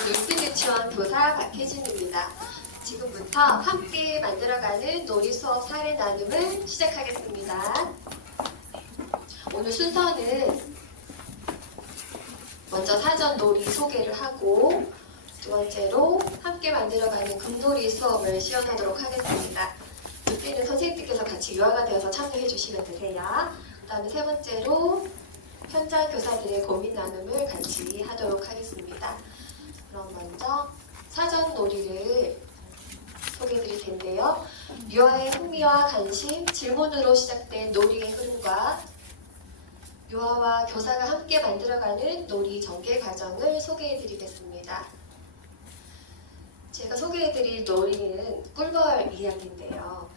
뉴스 유치원 교사 박혜진입니다. 지금부터 함께 만들어가는 놀이 수업 사례 나눔을 시작하겠습니다. 오늘 순서는 먼저 사전 놀이 소개를 하고 두 번째로 함께 만들어가는 금놀이 수업을 시연하도록 하겠습니다. 이때는 선생님들께서 같이 유아가 되어서 참여해 주시면 되세요. 그 다음에 세 번째로 현장 교사들의 고민 나눔을 같이 하도록 하겠습니다. 그럼 먼저 사전 놀이를 소개해 드릴 텐데요. 유아의 흥미와 관심, 질문으로 시작된 놀이의 흐름과 유아와 교사가 함께 만들어가는 놀이 전개 과정을 소개해 드리겠습니다. 제가 소개해 드릴 놀이는 꿀벌 이야기인데요.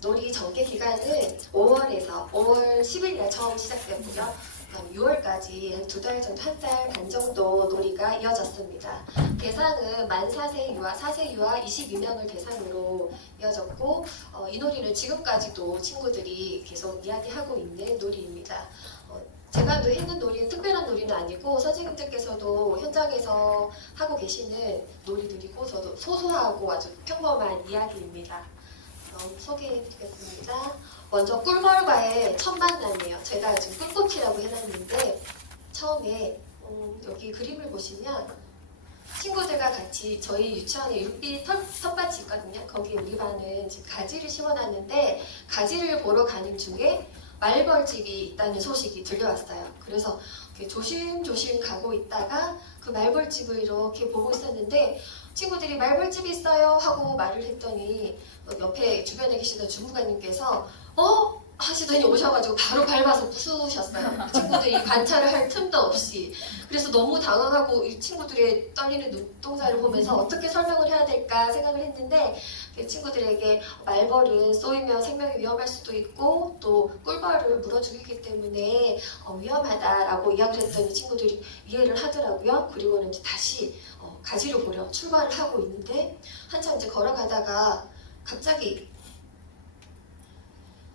놀이 전개 기간은 5월에서 5월 10일날 처음 시작되고요. 6월까지 한 2달 정도, 1달 반 정도 놀이가 이어졌습니다. 대상은 만 4세 유아, 4세 유아 22명을 대상으로 이어졌고 이 놀이는 지금까지도 친구들이 계속 이야기하고 있는 놀이입니다. 제가 했는 놀이는 특별한 놀이는 아니고 선생님들께서도 현장에서 하고 계시는 놀이들이고 저도 소소하고 아주 평범한 이야기입니다. 소개해드리겠습니다. 먼저 꿀벌과의 첫 만남이에요. 제가 지금 꿀꽃이라고 해놨는데 처음에 여기 그림을 보시면 친구들과 같이 저희 유치원에 육비 텃밭이 있거든요. 거기 우리 반은 지금 가지를 심어놨는데 가지를 보러 가는 중에 말벌집이 있다는 소식이 들려왔어요. 그래서 조심조심 가고 있다가 그 말벌집을 이렇게 보고 있었는데 친구들이 말벌집이 있어요 하고 말을 했더니 옆에 주변에 계시던 주무관님께서 하시더니 오셔가지고 바로 밟아서 부수셨어요. 친구들이 관찰을 할 틈도 없이. 그래서 너무 당황하고 이 친구들의 떨리는 눈동자를 보면서 어떻게 설명을 해야 될까 생각을 했는데 친구들에게 말벌은 쏘이면 생명이 위험할 수도 있고 또 꿀벌을 물어 죽이기 때문에 위험하다라고 이야기를 했더니 친구들이 이해를 하더라고요. 그리고는 이제 다시 가지를 보러 출발을 하고 있는데 한참 이제 걸어가다가 갑자기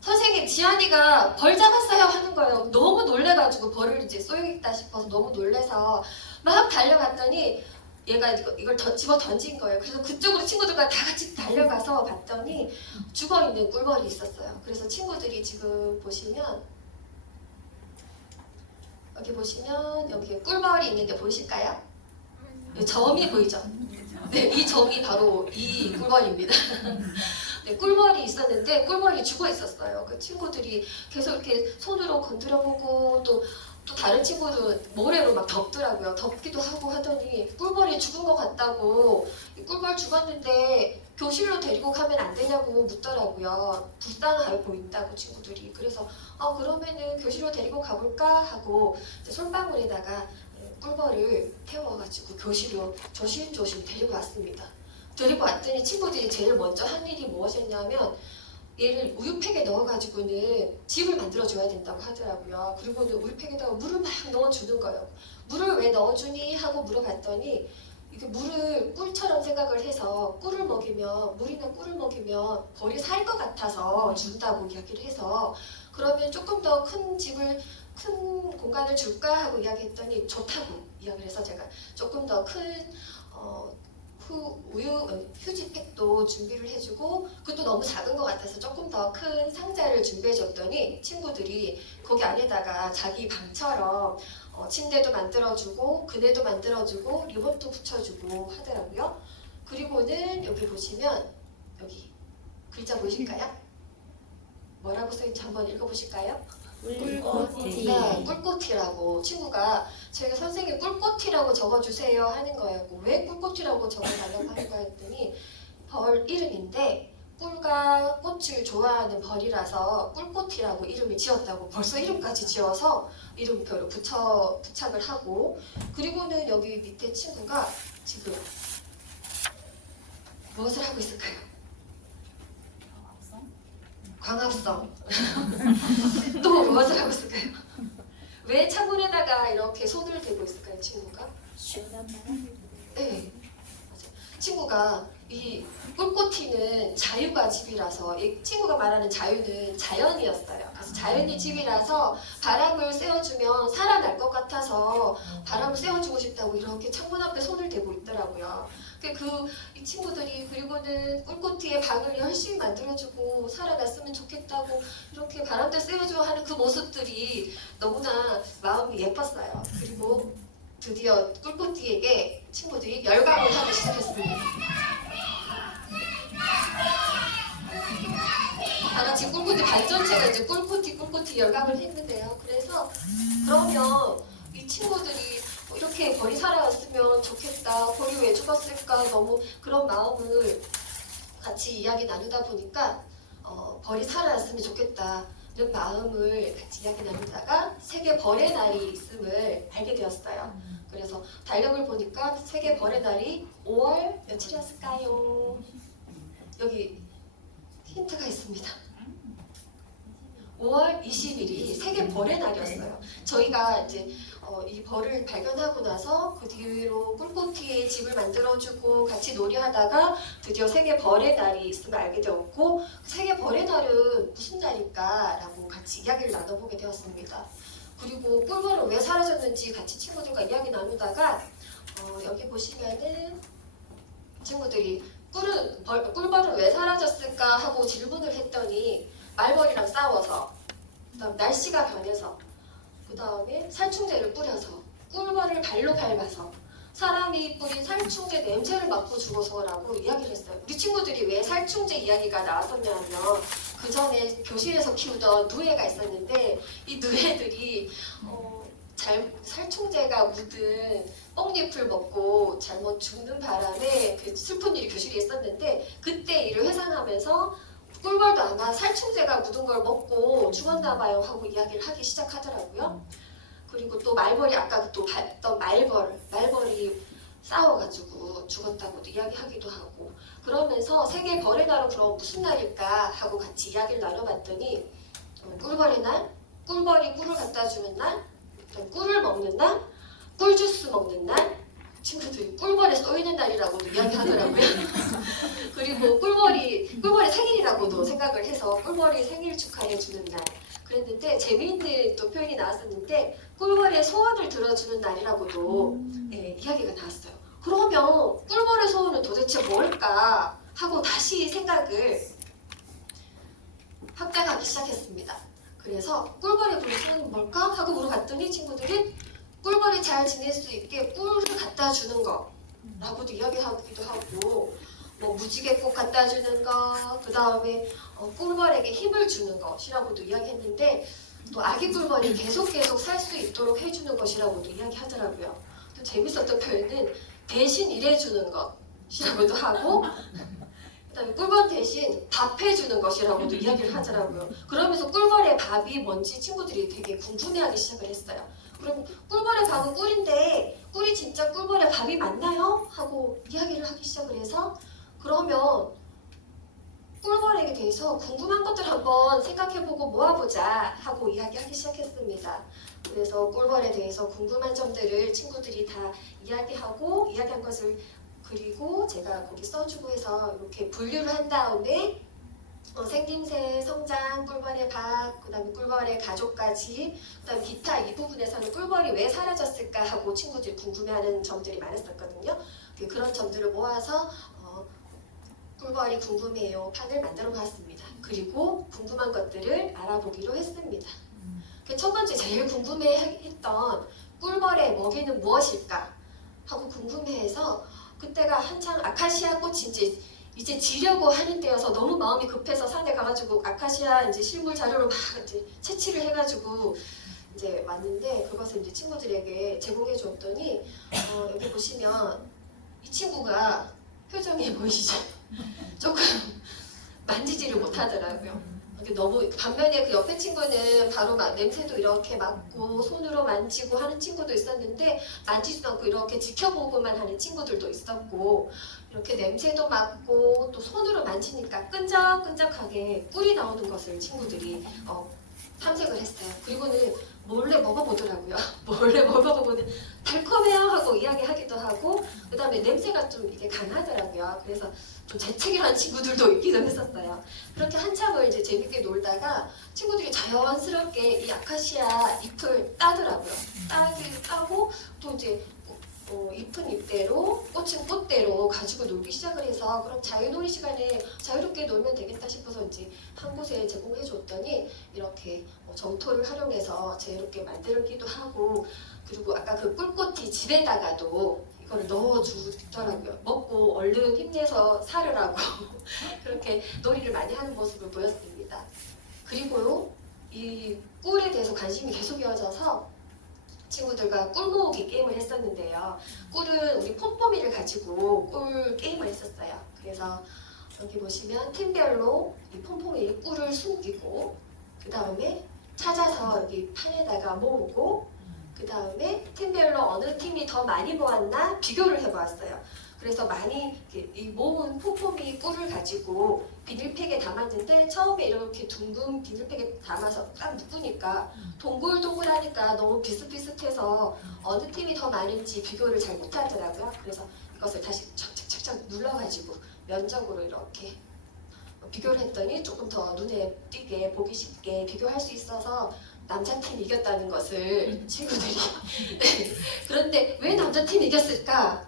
선생님 지안이가 벌 잡았어요 하는 거예요. 너무 놀래가지고 벌을 이제 쏘이겠다 싶어서 너무 놀래서 막 달려갔더니 얘가 이걸 집어 던진 거예요. 그래서 그쪽으로 친구들과 다 같이 달려가서 봤더니 죽어있는 꿀벌이 있었어요. 그래서 친구들이 지금 보시면 여기 꿀벌이 있는데 보이실까요? 점이 보이죠? 네, 이 점이 바로 이 꿀벌입니다. 네, 꿀벌이 있었는데 꿀벌이 죽어 있었어요. 그 친구들이 계속 이렇게 손으로 건드려보고 또 다른 친구도 모래로 막 덮더라고요. 덮기도 하고 하더니 꿀벌이 죽은 것 같다고 꿀벌 죽었는데 교실로 데리고 가면 안 되냐고 묻더라고요. 불쌍해 보인다고 친구들이. 그래서 그러면은 교실로 데리고 가볼까 하고 이제 솔방울에다가 꿀벌을 태워가지고 교실로 조심조심 데리고 왔습니다. 데리고 왔더니 친구들이 제일 먼저 한 일이 무엇이었냐면 얘를 우유팩에 넣어가지고는 집을 만들어줘야 된다고 하더라고요. 그리고는 우유팩에다가 물을 막 넣어주는 거예요. 물을 왜 넣어주니? 하고 물어봤더니 이게 물을 꿀처럼 생각을 해서 물이나 꿀을 먹이면 벌이 살 것 같아서 준다고 이야기를 해서 그러면 조금 더 큰 공간을 줄까? 하고 이야기했더니 좋다고 이야기를 해서 제가 조금 더 큰 휴지팩도 준비를 해주고 그것도 너무 작은 것 같아서 조금 더 큰 상자를 준비해줬더니 친구들이 거기 안에다가 자기 방처럼 침대도 만들어주고 그네도 만들어주고 리본도 붙여주고 하더라고요. 그리고는 여기 보시면 여기 글자 보이실까요? 뭐라고 써있는지 한번 읽어보실까요? 꿀꽃이. 네, 꿀꽃이라고 친구가 저희가 선생님 꿀꽃이라고 적어주세요 하는 거예요. 왜 꿀꽃이라고 적어달라고 하는 거야 했더니 벌 이름인데 꿀과 꽃을 좋아하는 벌이라서 꿀꽃이라고 이름을 지었다고 벌써 이름까지 지어서 이름표를 부착을 하고 그리고는 여기 밑에 친구가 지금 무엇을 하고 있을까요? 광합성. 또 무엇을 하고 있을까요? 왜 창문에다가 이렇게 손을 대고 있을까요, 친구가? 시원한 바람. 네. 친구가 이 꿀꽃이는 자유가 집이라서 이 친구가 말하는 자유는 자연이었어요. 그래서 자연이 집이라서 바람을 쐬어주면 살아날 것 같아서 바람을 쐬어주고 싶다. 좋겠다고 이렇게 창문 앞에 손을 대고 있더라고요. 이 친구들이 그리고는 꿀꽃이의 방을 열심히 만들어주고 살아났으면 좋겠다고 이렇게 바람대 쐬어주고 하는 그 모습들이 너무나 마음이 예뻤어요. 그리고 드디어 꿀꽃이에게 친구들이 열광을 하기 시작했습니다. 다 같이 꿀꽃이 반전체가 이제 꿀꽃이 열광을 했는데요. 그래서 그러면 이 친구들이 이렇게 벌이 살아왔으면 좋겠다. 벌이 왜 죽었을까? 너무 그런 마음을 같이 이야기 나누다 보니까 벌이 살아왔으면 좋겠다는 마음을 같이 이야기 나누다가 세계 벌의 날이 있음을 알게 되었어요. 그래서 달력을 보니까 세계 벌의 날이 5월 며칠이었을까요? 여기 힌트가 있습니다. 5월 20일이 세계 벌의 날이었어요. 저희가 이제 이 벌을 발견하고 나서 그 뒤로 꿀꽃이의 집을 만들어주고 같이 놀이하다가 드디어 세계 벌의 날이 있음을 알게 되었고 세계 벌의 날은 무슨 날일까라고 같이 이야기를 나눠보게 되었습니다. 그리고 꿀벌은 왜 사라졌는지 같이 친구들과 이야기 나누다가 여기 보시면은 친구들이 꿀벌은 왜 사라졌을까 하고 질문을 했더니 말벌이랑 싸워서, 그다음 날씨가 변해서, 그 다음에 살충제를 뿌려서, 꿀벌을 발로 밟아서, 사람이 뿌린 살충제 냄새를 맡고 죽어서라고 이야기를 했어요. 우리 친구들이 왜 살충제 이야기가 나왔었냐면 그 전에 교실에서 키우던 누에가 있었는데 이 누에들이 살충제가 묻은 뽕잎을 먹고 잘못 죽는 바람에 그 슬픈 일이 교실에 있었는데 그때 일을 회상하면서 꿀벌도 아마 살충제가 묻은 걸 먹고 죽었나 봐요 하고 이야기를 하기 시작하더라고요. 그리고 또 말벌이 아까 또 봤던 말벌이 싸워가지고 죽었다고도 이야기하기도 하고 그러면서 세계 벌의 날은 그럼 무슨 날일까 하고 같이 이야기를 나눠봤더니 꿀벌의 날, 꿀벌이 꿀을 갖다 주는 날, 꿀을 먹는 날, 꿀주스 먹는 날, 친구들이 꿀벌에 쏘이는 날이라고도 이야기하더라고요. 그리고 꿀벌이 생일이라고도 생각을 해서 꿀벌이 생일 축하해주는 날 그랬는데 재미있는 또 표현이 나왔었는데 꿀벌의 소원을 들어주는 날이라고도 이야기가 나왔어요. 그러면 꿀벌의 소원은 도대체 뭘까 하고 다시 생각을 확장하기 시작했습니다. 그래서 꿀벌의 그런 소원은 뭘까 하고 물어봤더니 친구들이 꿀벌이 잘 지낼 수 있게 꿀을 갖다 주는 거 라고도 이야기하기도 하고 뭐 무지개꽃 갖다 주는 거, 그 다음에 꿀벌에게 힘을 주는 것이라고도 이야기했는데 또 아기 꿀벌이 계속 살 수 있도록 해주는 것이라고도 이야기하더라고요. 또 재밌었던 표현은 대신 일해주는 것이라고도 하고 그다음에 꿀벌 대신 밥 해주는 것이라고도 이야기를 하더라고요. 그러면서 꿀벌의 밥이 뭔지 친구들이 되게 궁금해하기 시작을 했어요. 그럼 꿀벌의 밥은 꿀인데 꿀이 진짜 꿀벌의 밥이 맞나요? 하고 이야기를 하기 시작을 해서 그러면 꿀벌에게 대해서 궁금한 것들 한번 생각해보고 모아보자 하고 이야기하기 시작했습니다. 그래서 꿀벌에 대해서 궁금한 점들을 친구들이 다 이야기한 것을 그리고 제가 거기 써주고 해서 이렇게 분류를 한 다음에 생김새, 성장, 꿀벌의 밥, 그 다음에 꿀벌의 가족까지 그 다음에 기타 이 부분에서는 꿀벌이 왜 사라졌을까 하고 친구들이 궁금해하는 점들이 많았었거든요. 그런 점들을 모아서 꿀벌이 궁금해요 판을 만들어 보았습니다. 그리고 궁금한 것들을 알아보기로 했습니다. 첫 번째 제일 궁금해했던 꿀벌의 먹이는 무엇일까 하고 궁금해해서 그때가 한창 아카시아 꽃이 이제 지려고 하는 때여서 너무 마음이 급해서 산에 가가지고 아카시아 이제 실물 자료로 막 이제 채취를 해가지고 이제 왔는데 그것을 이제 친구들에게 제공해 주었더니 여기 보시면 이 친구가 표정이 보이시죠? 조금 만지지를 못하더라고요. 너무 반면에 그 옆에 친구는 바로 막 냄새도 이렇게 맡고 손으로 만지고 하는 친구도 있었는데 만지지도 않고 이렇게 지켜보고만 하는 친구들도 있었고 이렇게 냄새도 맡고 또 손으로 만지니까 끈적끈적하게 꿀이 나오는 것을 친구들이 탐색을 했어요. 그리고는 몰래 먹어보더라고요. 몰래 먹어보고는 달콤해요 하고 이야기하기도 하고 그 다음에 냄새가 좀 이게 강하더라고요. 그래서 좀 재채기하는 친구들도 있기도 했었어요. 그렇게 한참을 이제 재밌게 놀다가 친구들이 자연스럽게 이 아카시아 잎을 따더라고요. 따고 또 이제 잎은 잎대로 꽃은 꽃대로 가지고 놀기 시작을 해서 그럼 자유놀이 시간에 자유롭게 놀면 되겠다 싶어서 이제 한 곳에 제공해 줬더니 이렇게 점토를 활용해서 자유롭게 만들기도 하고 그리고 아까 그 꿀꽃이 집에다가도 이걸 넣어주더라고요. 먹고 얼른 힘내서 살으라고 그렇게 놀이를 많이 하는 모습을 보였습니다. 그리고 이 꿀에 대해서 관심이 계속 이어져서 친구들과 꿀 모으기 게임을 했었는데요. 꿀은 우리 폼뽀미를 가지고 꿀 게임을 했었어요. 그래서 여기 보시면 팀별로 이 폼뽀미 꿀을 숨기고 그 다음에 찾아서 여기 판에다가 모으고 그 다음에 팀별로 어느 팀이 더 많이 모았나 비교를 해보았어요. 그래서 많이 이 모은 폼폼이 꿀을 가지고 비닐팩에 담았는데 처음에 이렇게 둥근 비닐팩에 담아서 딱 묶으니까 동글동글하니까 너무 비슷비슷해서 어느 팀이 더 많은지 비교를 잘 못하더라고요. 그래서 이것을 다시 착착착착 눌러가지고 면적으로 이렇게 비교를 했더니 조금 더 눈에 띄게 보기 쉽게 비교할 수 있어서 남자팀이 이겼다는 것을 친구들이 네. 그런데 왜 남자팀이 이겼을까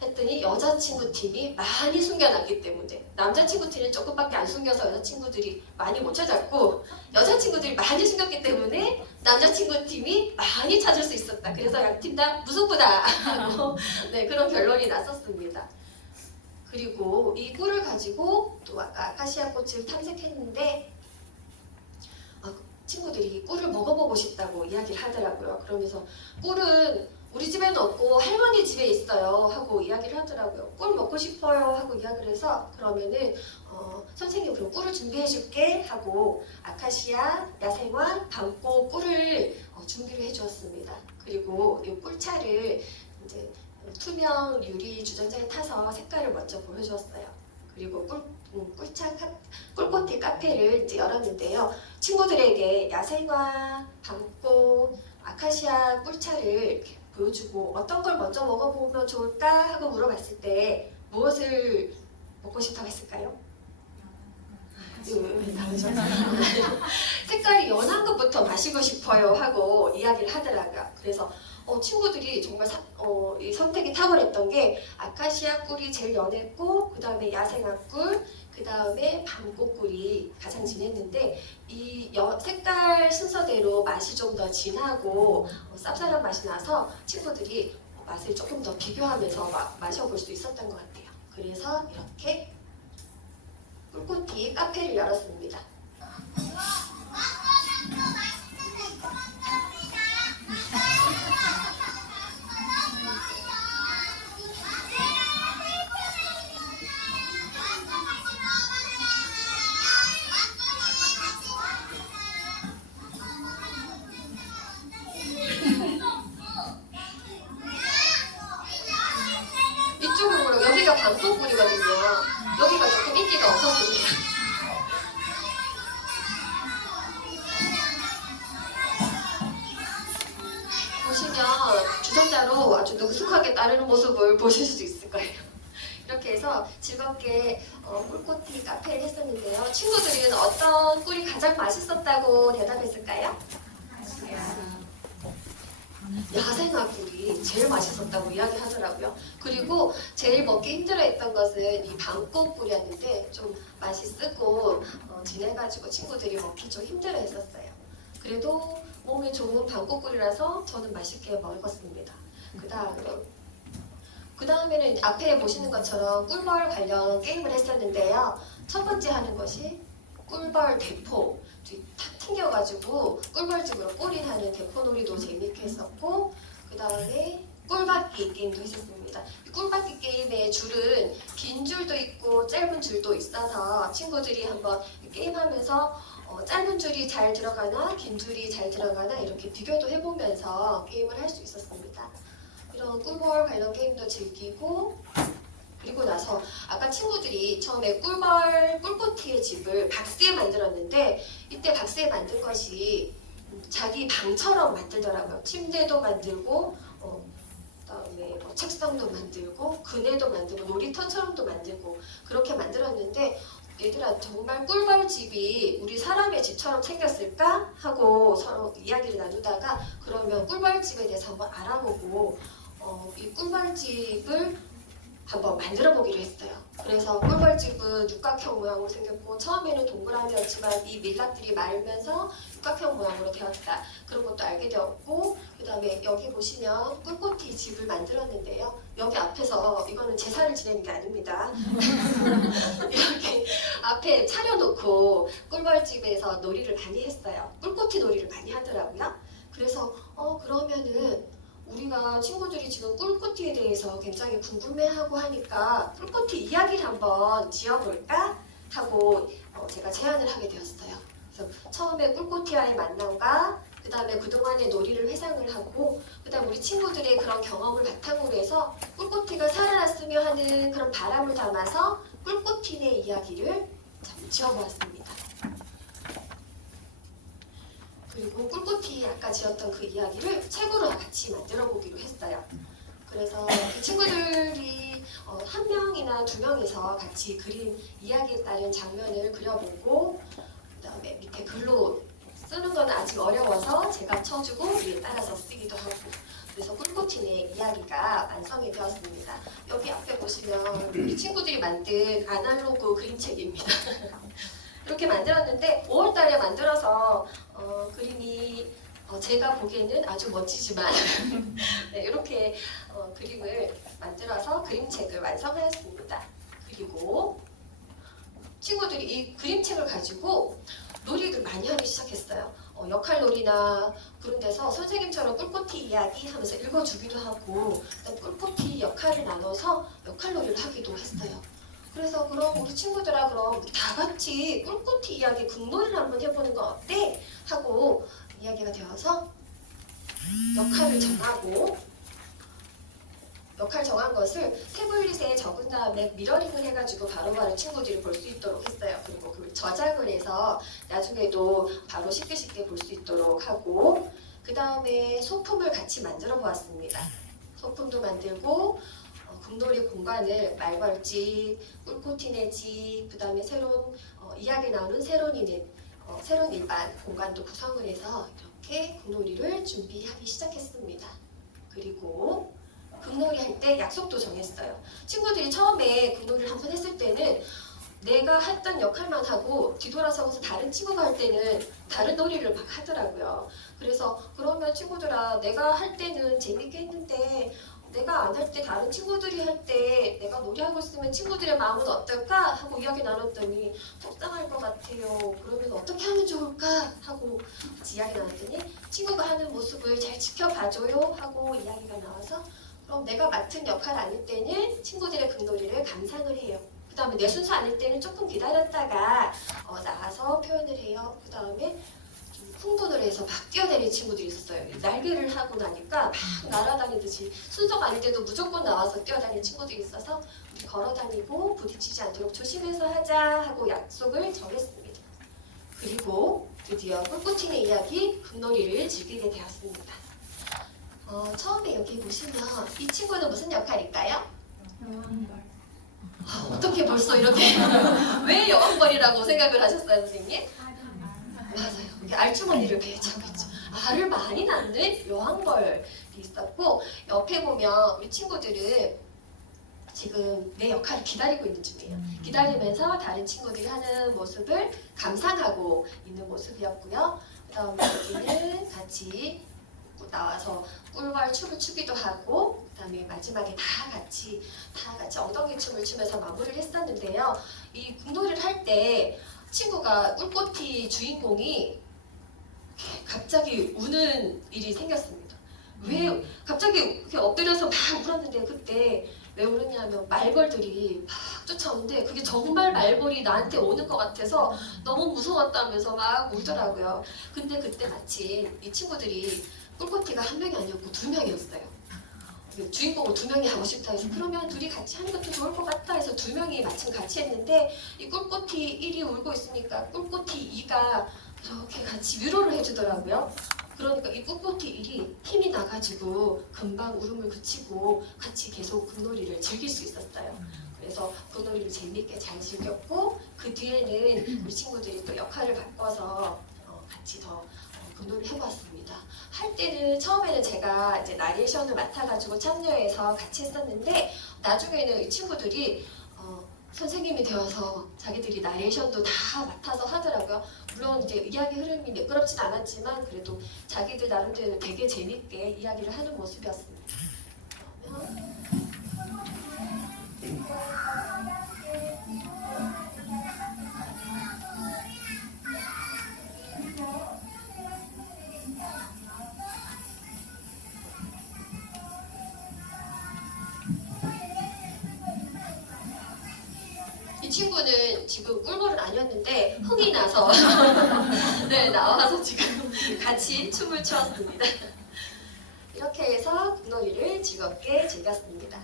했더니 여자친구 팀이 많이 숨겨놨기 때문에 남자친구 팀은 조금밖에 안 숨겨서 여자친구들이 많이 못 찾았고 여자친구들이 많이 숨겼기 때문에 남자친구 팀이 많이 찾을 수 있었다. 그래서 양팀 다 무승부다 하고 네, 그런 결론이 났었습니다. 그리고 이 꿀을 가지고 또 아까 아카시아 꽃을 탐색했는데 친구들이 꿀을 먹어보고 싶다고 이야기를 하더라고요. 그러면서 꿀은 우리 집에는 없고 할머니 집에 있어요 하고 이야기를 하더라고요. 꿀 먹고 싶어요 하고 이야기를 해서 그러면은 선생님 그럼 꿀을 준비해 줄게 하고 아카시아, 야생화, 밤꽃 꿀을 준비를 해 주었습니다. 그리고 이 꿀차를 이제 투명 유리 주전자에 타서 색깔을 먼저 보여주었어요. 그리고 꿀꽃티 카페를 이제 열었는데요. 친구들에게 야생화, 밤꽃, 아카시아 꿀차를 이렇게 보여주고 어떤 걸 먼저 먹어보면 좋을까 하고 물어봤을 때 무엇을 먹고 싶다고 했을까요? 색깔이 연한 것부터 마시고 싶어요 하고 이야기를 하더라고요. 그래서 친구들이 정말 이 선택이 탁월했던 게 아카시아 꿀이 제일 연했고 그 다음에 야생화 꿀, 그 다음에 밤꽃 꿀이 가장 진했는데 이 색깔 순서대로 맛이 좀 더 진하고 쌉쌀한 맛이 나서 친구들이 맛을 조금 더 비교하면서 마셔볼 수 있었던 것 같아요. 그래서 이렇게 꿀꽃티 카페를 열었습니다. 이쪽으로 여기가 밤꽃꿀이거든요. 여기가 조금 인기가 없었습니다. 보시면 주전자로 아주 능숙하게 따르는 모습을 보실 수 있을 거예요. 이렇게 해서 즐겁게 꿀꽃티 카페를 했었는데요. 친구들은 어떤 꿀이 가장 맛있었다고 대답했을까요? 야생화 꿀이 제일 맛있었다고 이야기하더라고요. 그리고 제일 먹기 힘들어했던 것은 이 밤꽃 꿀이었는데 좀 맛이 쓰고 진해가지고 친구들이 먹기 좀 힘들어했었어요. 그래도 몸에 좋은 밤꽃 꿀이라서 저는 맛있게 먹었습니다. 그 다음에는 앞에 보시는 것처럼 꿀벌 관련 게임을 했었는데요. 첫 번째 하는 것이 꿀벌 대포. 탁 튕겨가지고 꿀벌집으로 꿀이하는 대포놀이도 재밌게 했었고 그 다음에 꿀받기 게임도 했었습니다. 꿀받기 게임의 줄은 긴 줄도 있고 짧은 줄도 있어서 친구들이 한번 게임하면서 짧은 줄이 잘 들어가나 긴 줄이 잘 들어가나 이렇게 비교도 해보면서 게임을 할 수 있었습니다. 이런 꿀벌 관련 게임도 즐기고 그리고 나서 아까 친구들이 처음에 꿀꽃티의 집을 박스에 만들었는데 이때 박스에 만든 것이 자기 방처럼 만들더라고요. 침대도 만들고 그다음에 책상도 만들고 그네도 만들고 놀이터처럼도 만들고 그렇게 만들었는데 얘들아 정말 꿀벌집이 우리 사람의 집처럼 생겼을까? 하고 서로 이야기를 나누다가 그러면 꿀벌집에 대해서 한번 알아보고 이 꿀벌집을 한번 만들어 보기로 했어요. 그래서 꿀벌집은 육각형 모양으로 생겼고 처음에는 동그라미였지만 이 밀랍들이 말면서 육각형 모양으로 되었다. 그런 것도 알게 되었고 그 다음에 여기 보시면 꿀꽃이 집을 만들었는데요. 여기 앞에서 이거는 제사를 지내는 게 아닙니다. 이렇게 앞에 차려놓고 꿀벌집에서 놀이를 많이 했어요. 꿀꽃이 놀이를 많이 하더라고요. 그래서 그러면은 우리가 친구들이 지금 꿀꽃이에 대해서 굉장히 궁금해하고 하니까 꿀꽃이 이야기를 한번 지어볼까 하고 제가 제안을 하게 되었어요. 그래서 처음에 꿀꽃이와의 만남과 그 다음에 그동안의 놀이를 회상을 하고 그 다음 우리 친구들의 그런 경험을 바탕으로 해서 꿀꽃이가 살아났으며 하는 그런 바람을 담아서 꿀꽃이의 이야기를 지어보았습니다. 그리고 꿀꽃이 아까 지었던 그 이야기를 책으로 같이 만들어 보기로 했어요. 그래서 그 친구들이 한 명이나 두 명이서 같이 그린 이야기에 따른 장면을 그려보고 그 다음에 밑에 글로 쓰는 건 아직 어려워서 제가 쳐주고 위에 따라서 쓰기도 하고 그래서 꿀꽃이의 이야기가 완성이 되었습니다. 여기 앞에 보시면 우리 친구들이 만든 아날로그 그림책입니다. 이렇게 만들었는데 5월달에 만들어서 그림이 제가 보기에는 아주 멋지지만 네, 이렇게 그림을 만들어서 그림책을 완성하였습니다. 그리고 친구들이 이 그림책을 가지고 놀이를 많이 하기 시작했어요. 역할놀이나 그런 데서 선생님처럼 꿀꽃이 이야기 하면서 읽어주기도 하고 꿀꽃이 역할을 나눠서 역할놀이를 하기도 했어요. 그래서 그럼 우리 친구들아 그럼 우리 다 같이 꿀꽃이 이야기 극놀이를 한번 해보는 거 어때? 하고 이야기가 되어서 역할을 정하고 역할 정한 것을 태블릿에 적은 다음에 미러링을 해가지고 바로바로 친구들이 볼 수 있도록 했어요. 그리고 그걸 저장을 해서 나중에도 바로 쉽게 볼 수 있도록 하고 그 다음에 소품을 같이 만들어 보았습니다. 소품도 만들고 공놀이 공간을 말벌집, 꿀꽃이네 집, 그 다음에 새로운 이야기 나오는 새로운 일반 공간도 구성을 해서 이렇게 공놀이를 준비하기 시작했습니다. 그리고 공놀이 할 때 약속도 정했어요. 친구들이 처음에 공놀이를 한번 했을 때는 내가 했던 역할만 하고 뒤돌아서서 다른 친구가 할 때는 다른 놀이를 막 하더라고요. 그래서 그러면 친구들아 내가 할 때는 재밌게 했는데 내가 안 할 때 다른 친구들이 할 때 내가 놀이하고 있으면 친구들의 마음은 어떨까? 하고 이야기 나눴더니 속상할 것 같아요. 그러면 어떻게 하면 좋을까? 하고 같이 이야기 나눴더니 친구가 하는 모습을 잘 지켜봐줘요 하고 이야기가 나와서 그럼 내가 맡은 역할 아닐 때는 친구들의 극놀이를 감상을 해요. 그 다음에 내 순서 아닐 때는 조금 기다렸다가 나와서 표현을 해요. 그 다음에 흥분을 해서 막 뛰어다니는 친구들이 있었어요. 날개를 하고 나니까 막 날아다니듯이 순서가 아닐 때도 무조건 나와서 뛰어다니는 친구들이 있어서 우리 걸어다니고 부딪히지 않도록 조심해서 하자 하고 약속을 정했습니다. 그리고 드디어 꿀꽃이네 이야기 극놀이를 즐기게 되었습니다. 처음에 여기 보시면 이 친구는 무슨 역할일까요? 어떻게 벌써 이렇게 왜 여왕벌이라고 생각을 하셨어요, 선생님? 맞아요. 이렇게 알주머니를 이렇게 잡고 있죠. 알을 많이 낳는 여왕벌이 있었고 옆에 보면 우리 친구들은 지금 내 역할을 기다리고 있는 중이에요. 기다리면서 다른 친구들이 하는 모습을 감상하고 있는 모습이었고요. 그 다음에 여기는 같이 나와서 꿀벌 춤을 추기도 하고 그 다음에 마지막에 다 같이 엉덩이 춤을 추면서 마무리를 했었는데요. 이 공놀이를 할 때 친구가 꿀꽃이 주인공이 갑자기 우는 일이 생겼습니다. 왜 갑자기 이렇게 엎드려서 막 울었는데 그때 왜 울었냐면 말벌들이 막 쫓아오는데 그게 정말 말벌이 나한테 오는 것 같아서 너무 무서웠다면서 막 울더라고요. 근데 그때 마침 이 친구들이 꿀꽃이가 한 명이 아니었고 두 명이었어요. 주인공을 두 명이 하고 싶다 해서 그러면 둘이 같이 하는 것도 좋을 것 같다 해서 두 명이 마침 같이 했는데 이 꿀꽃이 1이 울고 있으니까 꿀꽃이 2가 이렇게 같이 위로를 해주더라고요. 그러니까 이 꿀꽃이 1이 힘이 나가지고 금방 울음을 그치고 같이 계속 극놀이를 즐길 수 있었어요. 그래서 극놀이를 재미있게 잘 즐겼고 그 뒤에는 우리 친구들이 또 역할을 바꿔서 같이 더 공놀이 해보았습니다. 할 때는 처음에는 제가 이제 나레이션을 맡아가지고 참여해서 같이 했었는데 나중에는 이 친구들이 선생님이 되어서 자기들이 나레이션도 다 맡아서 하더라고요. 물론 이제 이야기 흐름이 매끄럽진 않았지만 그래도 자기들 나름대로 되게 재밌게 이야기를 하는 모습이었습니다. 이 친구는 지금 꿀벌은 아니었는데 흥이 나서 네, 나와서 지금 같이 춤을 추었습니다. 이렇게 해서 공놀이를 즐겁게 즐겼습니다.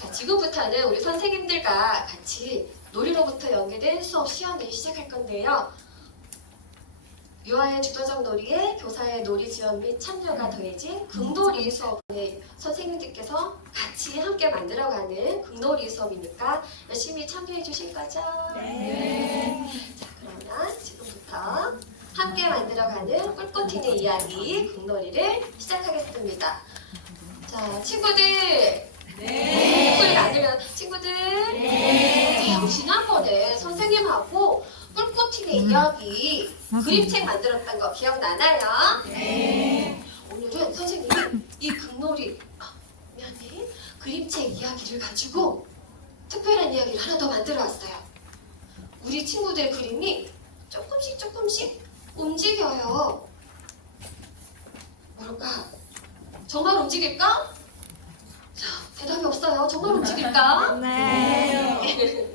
자, 지금부터는 우리 선생님들과 같이 놀이로부터 연계된 수업 시연을 시작할 건데요. 유아의 주도적 놀이에 교사의 놀이 지원 및 참여가 더해진 극놀이 수업을 선생님들께서 같이 함께 만들어가는 극놀이 수업이니까 열심히 참여해 주실 거죠? 네. 자, 그러면 지금부터 함께 만들어가는 꿀꽃 튀는 이야기 극놀이를 시작하겠습니다. 자, 친구들. 네. 목소리가 안 들면 친구들. 네. 자, 우리 지난번에 선생님하고 꿀꽃 튀는 이야기 그림책 만들었던 거 기억나나요? 네. 오늘은 선생님이 이 극놀이 면이 그림책 이야기를 가지고 특별한 이야기를 하나 더 만들어 왔어요. 우리 친구들 그림이 조금씩 움직여요. 뭘까? 정말 움직일까? 자, 대답이 없어요. 정말 움직일까? 네.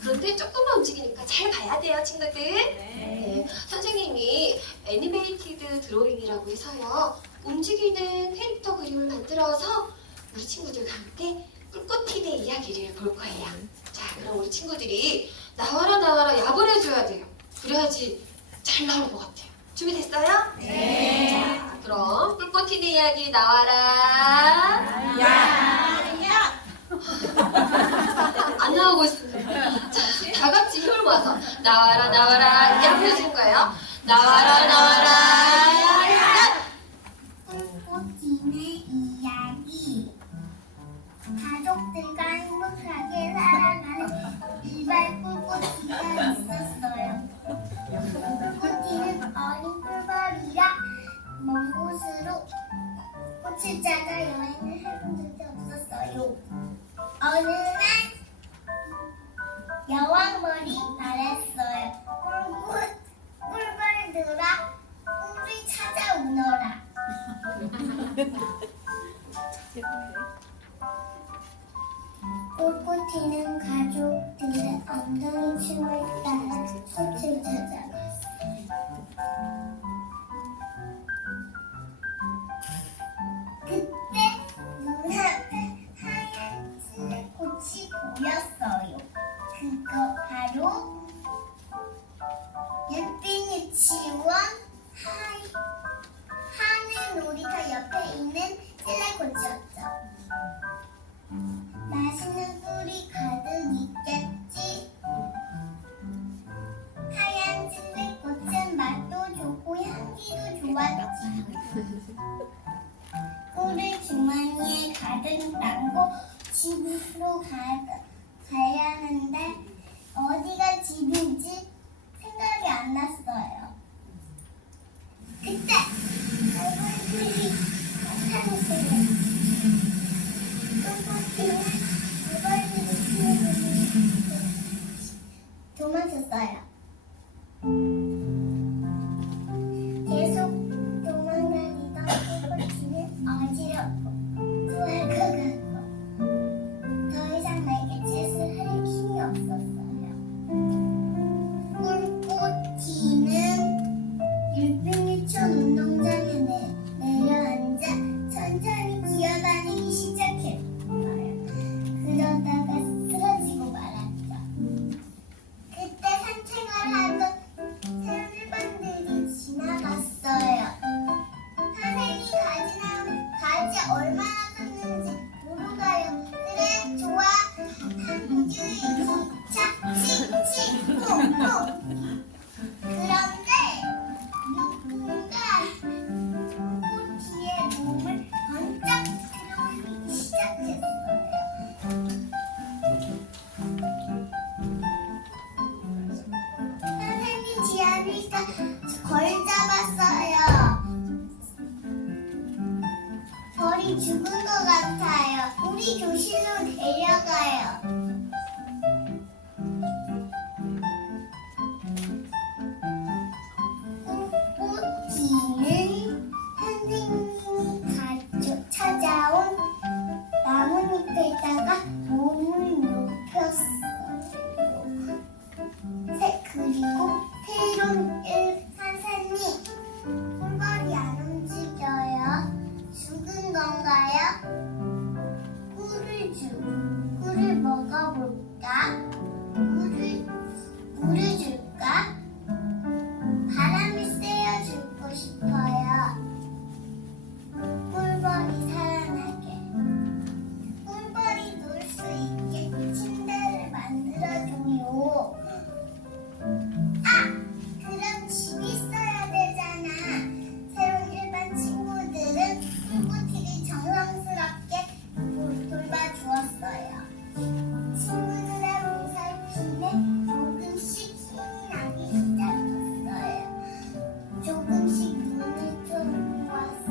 그런데 조금만 움직이니까 잘 봐야 돼요, 친구들. 네, 선생님이 애니메이티드 드로잉이라고 해서요. 움직이는 캐릭터 그림을 만들어서 우리 친구들과 함께 꿀꽃 튀는 이야기를 볼 거예요. 자, 그럼 우리 친구들이 나와라 야을 해줘야 돼요. 그래야지 잘 나올 것 같아요. 준비됐어요? 네. 자, 그럼 꿀꽃 튀는 이야기 나와라. 안 나오고 있습니다. 자, 다 같이 힘을 모아서 나와라 이렇게 해주는 거예요. 나와라. 꿀꽃팀의 이야기. 가족들과 행복하게 살아가는 일발 꿀꽃이가 있었어요. 꿀꽃이는 어린 꿀벌이라 먼 곳으로 꽃을 찾아 여행을 해본 적이 없었어요. 어느 날 여왕벌이 말했어요. 꿀벌들아, 꿀을 찾아오너라. 꿀꽃 튀는 가족들은 엉덩이 춤을 따라 꽃을 찾아갔어요. 그때 눈앞에 하얀 칠레꽃이 보였어요. 그거 바로 예쁜 유치원 하늘 놀이터 옆에 있는 칠레꽃이었죠. 맛있는 꿀이 가득 있겠지. 하얀 칠레꽃은 맛도 좋고 향기도 좋았지. 꿀을 주머니에 가득 담고 집으로 가야 하는데 어디가 집인지 생각이 안 났어요. 그때 얼굴이 나타났어요. 도망쳤어요. 계속 도망다니던 꿀꽃이는 어지럽고 토할 것 같고 더 이상 날갯짓을 할 힘이 없었어요. 꿀꽃이는 율빈유치원 운동장에 내려앉아 천천히 기어다니기 시작했어요. 벌 잡았어요. 벌이 죽은 것 같아요. 우리 교실로 데려가요. 꽃피는 선생님이 찾아온 나뭇잎에다가 몸을 눕혔어요. 그리고 새로운 선생님, 꿀벌이 안 움직여요. 죽은 건가요? 꿀을 먹어볼까? 물을 줄까? 바람을 쐬어주고 싶어요. 꿀벌이 살아나게. 꿀벌이 놀 수 있게 침대를 만들어줘요. 그럼 집이 있어야 되잖아. 새로운 일반 친구들은 꿀꿀티를 정성스럽게 돌봐주었어요. 친구들의 보살핌에 조금씩 힘이 나기 시작했어요. 조금씩 눈을 떠보아서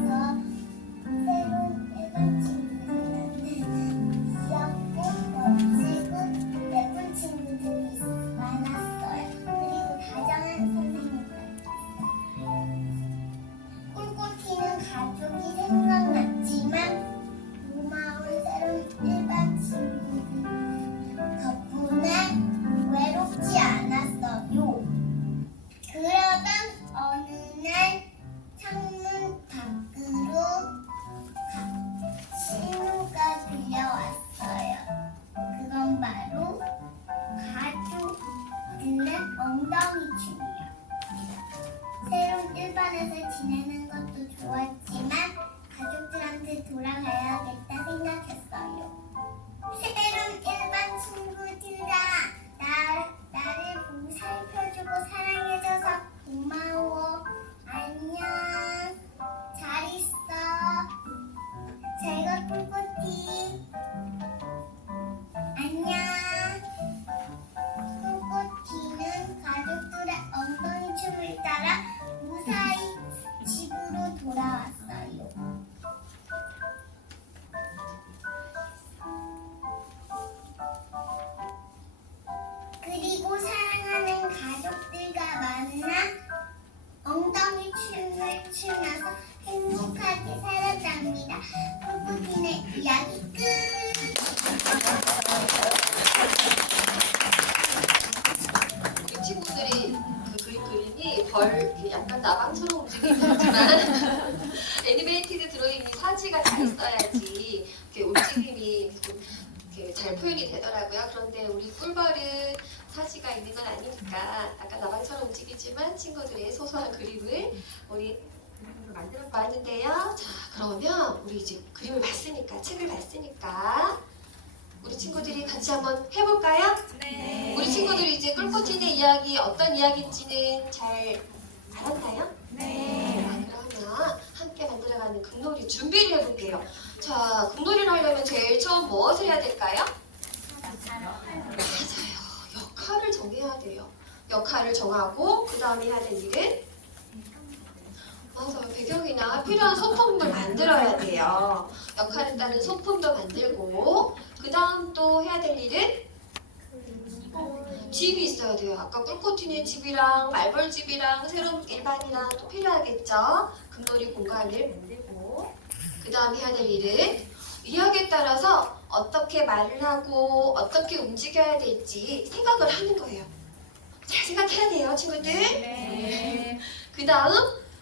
새로운 일반 친구들한테 귀엽고 멋지고 예쁜 친구들이 많았어요. 그리고 다정한 선생님을 만났어요. 꿀꿀티는 가족이 생각났지만 고마운 새로운 일반 친구들 덕분에 외롭지 않았어요. 그러던 어느 날 창문 밖으로 신호가 들려왔어요. 그건 바로 가족들의 엉덩이 춤이요. 새로운 일반에서 지내는 것도 좋았지만 가족들한테 돌아가야겠다 생각했어요. 새로운 일반 친구들아, 나를 보고 살펴주고 사랑해줘서 고마워. 안녕. 잘 있어. 제가 꿀꿀티. 안녕. 꿀꿀티는 가족들의 엉덩이 춤을 따라 무사히 집으로 돌아왔어요. 그리고 사랑하는 가족들과 만나 엉덩이 춤을 추면서 행복하게 살았답니다. 꿀꿀티의 이야기 끝! 우리 친구들이 그림이 약간 나방처럼 움직이긴 하지만 애니메이티드 드로잉이 사지가 다 있어야지 이렇게 움직임이 이렇게 잘 표현이 되더라고요. 그런데 우리 꿀벌은 사지가 있는 건 아니니까 약간 나방처럼 움직이지만 친구들의 소소한 그림을 우리 만들어 봤는데요. 자, 그러면 우리 이제 그림을 봤으니까, 책을 봤으니까 우리 친구들이 같이 한번 해볼까요? 네. 우리 친구들이 이제 꿀꿀티의 이야기 어떤 이야기인지는 잘 알았나요? 네. 그러면 함께 만들어가는 극놀이 준비를 해볼게요. 자, 극놀이를 하려면 제일 처음 무엇을 해야 될까요? 맞아요. 역할을 정해야 돼요. 역할을 정하고 그 다음에 해야 될 일은 맞아요. 배경이나 필요한 소품을 만들어야 돼요. 역할에 따른 소품도 만들고 그 다음 또 해야 될 일은 집이 있어야 돼요. 아까 꿀꽃튀는 집이랑 말벌집이랑 새로운 일반이랑 또 필요하겠죠. 극놀이 공간을 만들고 그 다음 해야 될 일은 이야기에 따라서 어떻게 말을 하고 어떻게 움직여야 될지 생각을 하는 거예요. 잘 생각해야 돼요, 친구들. 네. 그 다음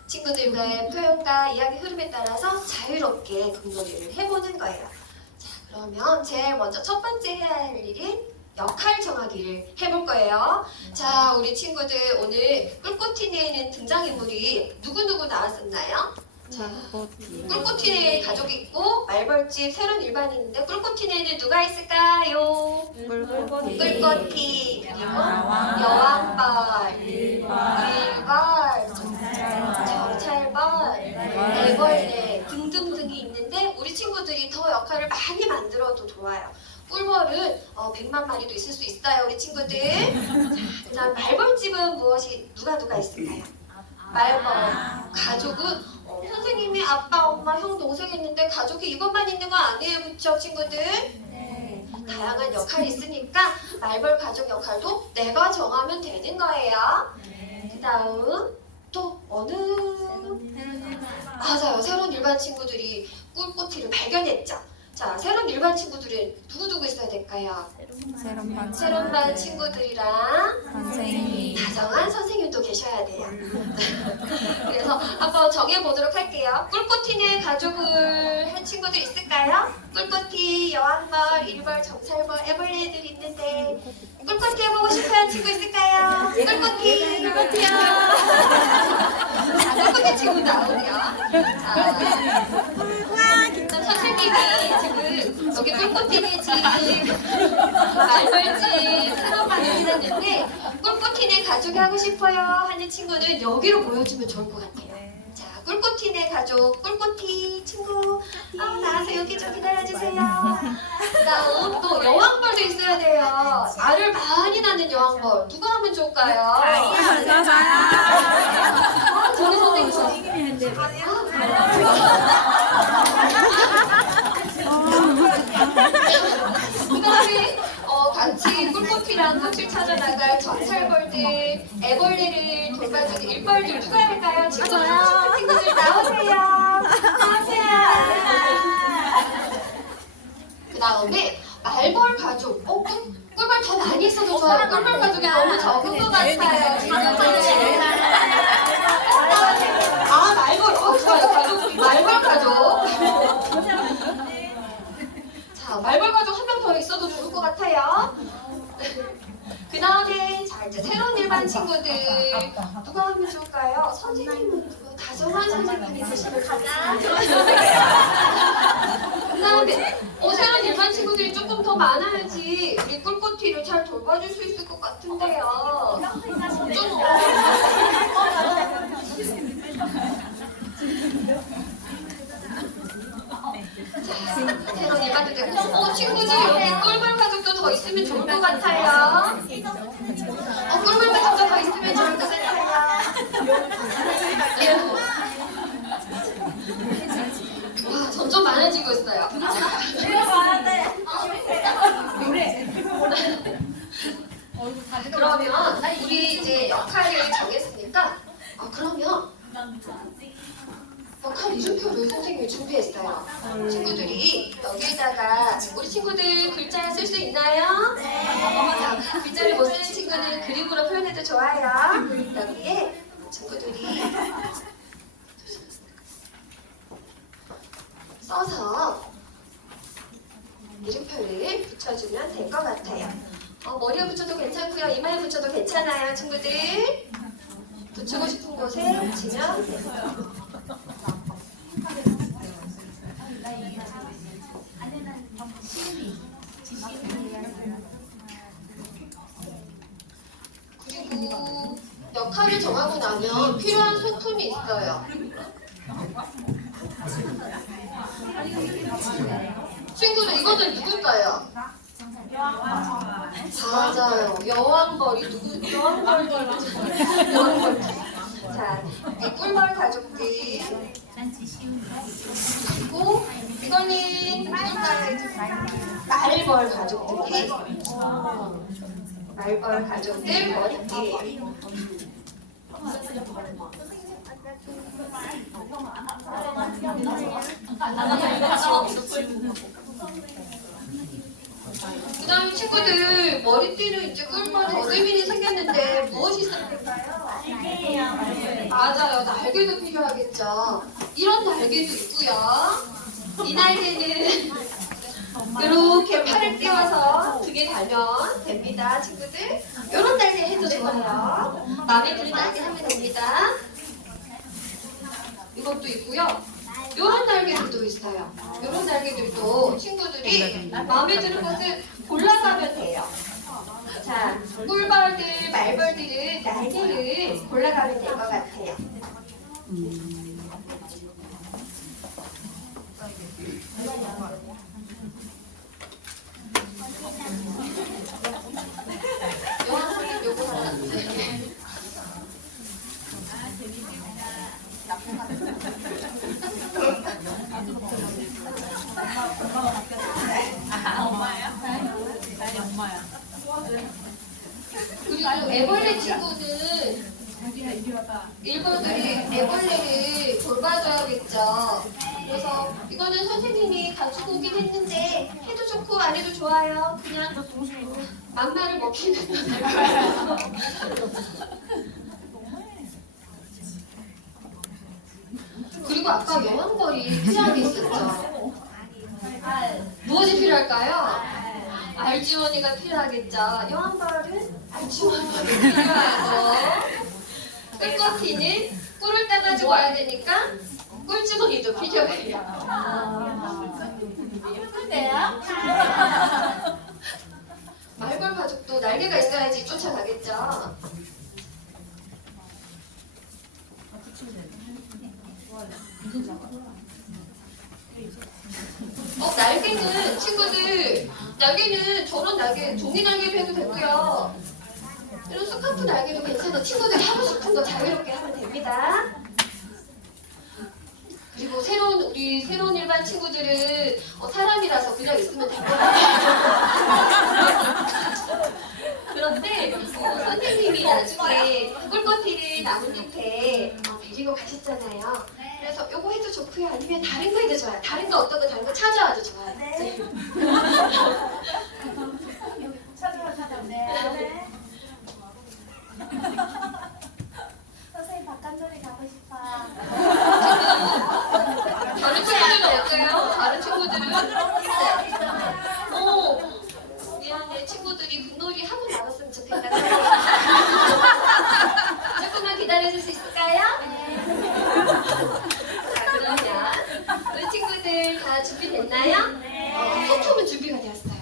친구들과의 표현과 이야기 흐름에 따라서 자유롭게 극놀이를 해보는 거예요. 자, 그러면 제일 먼저 첫 번째 해야 할 일은 역할 정하기를 해볼 거예요. 자, 우리 친구들 오늘 꿀꽃티네에는 등장인물이 누구누구 나왔었나요? 자, 꿀꽃티네 가족이 있고 말벌집 새로운 일반이 있는데 꿀꽃티네에는 누가 있을까요? 꿀꽃티. 꿀꽃티 그리고 여왕벌, 일벌, 정찰벌, 애벌레 등등등이 있는데 우리 친구들이 더 역할을 많이 만들어도 좋아요. 꿀벌은 100만 마리도 있을 수 있어요, 우리 친구들. 자, 그다음 말벌집은 누가 있을까요? 말벌. 가족은 선생님이 아빠, 엄마, 형, 동생 있는데 가족이 이것만 있는 거 아니에요, 그쵸 친구들? 다양한 역할이 있으니까 말벌 가족 역할도 내가 정하면 되는 거예요. 그 다음 또 어느 맞아요. 새로운 일반 친구들이 꿀꽃이를 발견했죠. 자, 새로운 일반 친구들은 누구 있어야 될까요? 새로운 반 친구들이랑 선생님. 다정한 선생님도 계셔야 돼요. 그래서 한번 정해보도록 할게요. 꿀꽃이네 가족을 한 친구들 있을까요? 꿀꽃이, 여왕벌, 일벌, 정살벌, 애벌레들 있는데 꿀꽃이 해보고 싶어하는 친구 있을까요? 꿀꽃이, 꿀꽃이요. 자, 꿀꽃이 친구 나오네요. 자, 선생님이 지금 여기 꿀꽃이네 집, 말벌집 새로운 방을 해놨는데 꿀꽃이네 가족이 하고 싶어요 하는 친구는 여기로 모여주면 좋을 것 같아요. 자, 꿀꽃이네 가족, 꿀꽃이 친구 나와서 여기 좀 기다려주세요. 그 다음 또 여왕벌도 있어야 돼요. 알을 많이 낳는 여왕벌 누가 하면 좋을까요? 저는 선생님 그 다음에 같이 꿀꽃이랑 꽃을 찾아 나갈 전살벌들, 애벌레를 돌봐주는 일벌들 누가 할까요? 친구들 나오세요. 그 다음에 말벌 가족. 꿀벌 더 많이 있어도 좋아요. 꿀벌 가족이 너무 적은 것 같아요. 친구들. 아, 말벌. 좋아요. 가족. 말벌 가족. 자, 말벌 가족 한 명 더 있어도 좋을 것 같아요. 그 다음에 자 이제 새로운 일반 친구들 누가 하면 좋을까요? 선생님은 누구? 다정한 선생님이 계시면 가장 좋은 그 다음에 새로운 일반 친구들이 조금 더 많아야지 우리 꿀꽃이를 잘 돌봐줄 수 있을 것 같은데요. 좀 새로운 일반인들 친구들 여기 꿀벌 가족도 더 있으면 좋을 것 같아요. 꿀벌 가족도 더 있으면 좋을 것 같아요. 와, 점점 많아지고 있어요. 그러면 우리 이제 역할을 정했으니까 그러면 역할 이름표를 선생님이 준비했어요. 친구들이 여기에다가 우리 친구들 글자 쓸 수 있나요? 네. 글자를 못 쓰는 친구는 그림으로 표현해도 좋아요. 여기에 친구들이 써서 이름표를 붙여주면 될 것 같아요. 머리에 붙여도 괜찮고요. 이마에 붙여도 괜찮아요. 친구들 붙이고 싶은 곳에 붙이면 돼요. 그리고 역할을 정하고 나면 필요한 소품이 있어요. 친구들 이거는 누굴까요? 맞아요. 여왕벌이 누구? 여왕벌. 자, 이 꿀벌 가족들. 그리고 이거는 누굴까요? 말벌 가족들이. 말벌 가족들 머리띠. 그 다음에 친구들 머리띠는 이제 꿀벌 더듬이는 생겼는데 무엇이 있어야 될까요? 맞아요. 날개도 필요하겠죠. 이런 날개도 있고요. 이 날개는 이렇게 팔을 띄워서 등에 달면 됩니다. 친구들 이런 날개 해도 좋아요. 마음에 드는 날개 하면 됩니다. 이것도 있고요. 이런 날개들도 있어요. 이런 날개들도 친구들이 마음에 드는 것을 골라가면 돼요. 자, 꿀벌들, 말벌들은 날개를 골라가면 될 것 같아요. 요거 하나. 일본들이 애벌레를 돌봐줘야겠죠. 그래서 이거는 선생님이 가지고 오긴 했는데 해도 좋고 안 해도 좋아요. 그냥 맘마를 먹히는 거예요. 그리고 아까 여왕벌이 필요한 게 있었죠. 무엇이 필요할까요? 알주머니가 필요하겠죠. 여왕벌은 알주머니가 필요하고 꿀꺽이는 꿀을 따가지고 와야 되니까 꿀주머니도 필요해요. 예쁜데요? 말벌 가족도 날개가 있어야지 쫓아가겠죠. 날개는 친구들, 날개는 저런 날개, 종이 날개도 해도 되고요. 이런 스카프 날개도 괜찮아. 친구들이 하고 싶은 거 자유롭게 하면 됩니다. 그리고 우리 새로운 일반 친구들은 사람이라서 그냥 있으면 될 것 같아요. 그런데 선생님이 나중에 꿀꺽이를 나뭇잎에 데리고 가셨잖아요. 그래서 요거 해도 좋고요. 아니면 다른 거 해도 좋아요. 다른 거 어떤 거 다른 거 찾아와도 좋아요. 네. 네. 선생님 박간절이 가고 싶어요. 다른 친구들은 어때요? 다른 친구들은? 미안해. 친구들이 분놀이 하고 나갔으면 좋겠다. 조금만 기다려줄 수 있을까요? 자, 그러면 우리 친구들 다 준비됐나요? 소품은 준비가 되었어요.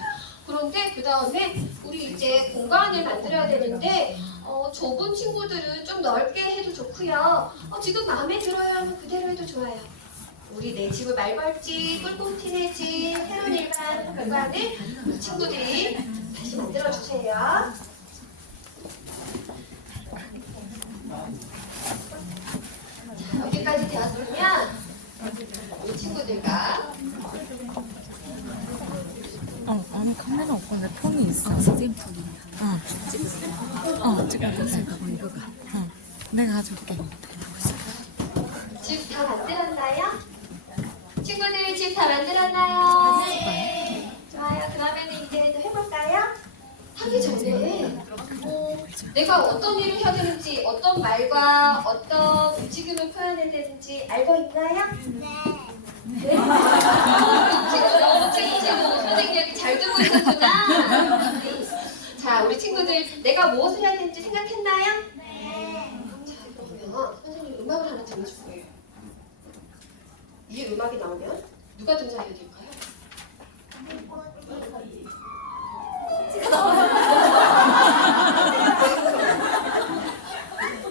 그런데 그 다음에 우리 이제 공간을 만들어야 되는데 좁은 친구들은 좀 넓게 해도 좋고요. 지금 마음에 들어요 하면 그대로 해도 좋아요. 우리 내 집을 말벌집, 꿀꿈티네 집, 새로운 일반 공간을 우리 친구들이 다시 만들어주세요. 자, 여기까지 되었으면 우리 친구들과 아니 카메라 없고 내 폰이 있어. 선생님 폰이. 찍고 있을까 봐 이거가. 내가 가져올게. 집 다 만들었나요? 친구들 집 다 만들었나요? 네. 좋아요. 그러면 이제 또 해볼까요? 하기 전에 내가 어떤 일을 해야 되는지, 어떤 말과 어떤 움직임을 표현해야 되는지 알고 있나요? 네. 친구 선생님 여기 잘 듣고 있었구나. 자, 우리 친구들 내가 무엇을 해야 되는지 생각했나요? 자, 그러면 선생님 음악을 하나 들려줄 거예요. 이 음악이 나오면 누가 등장해야 될까요?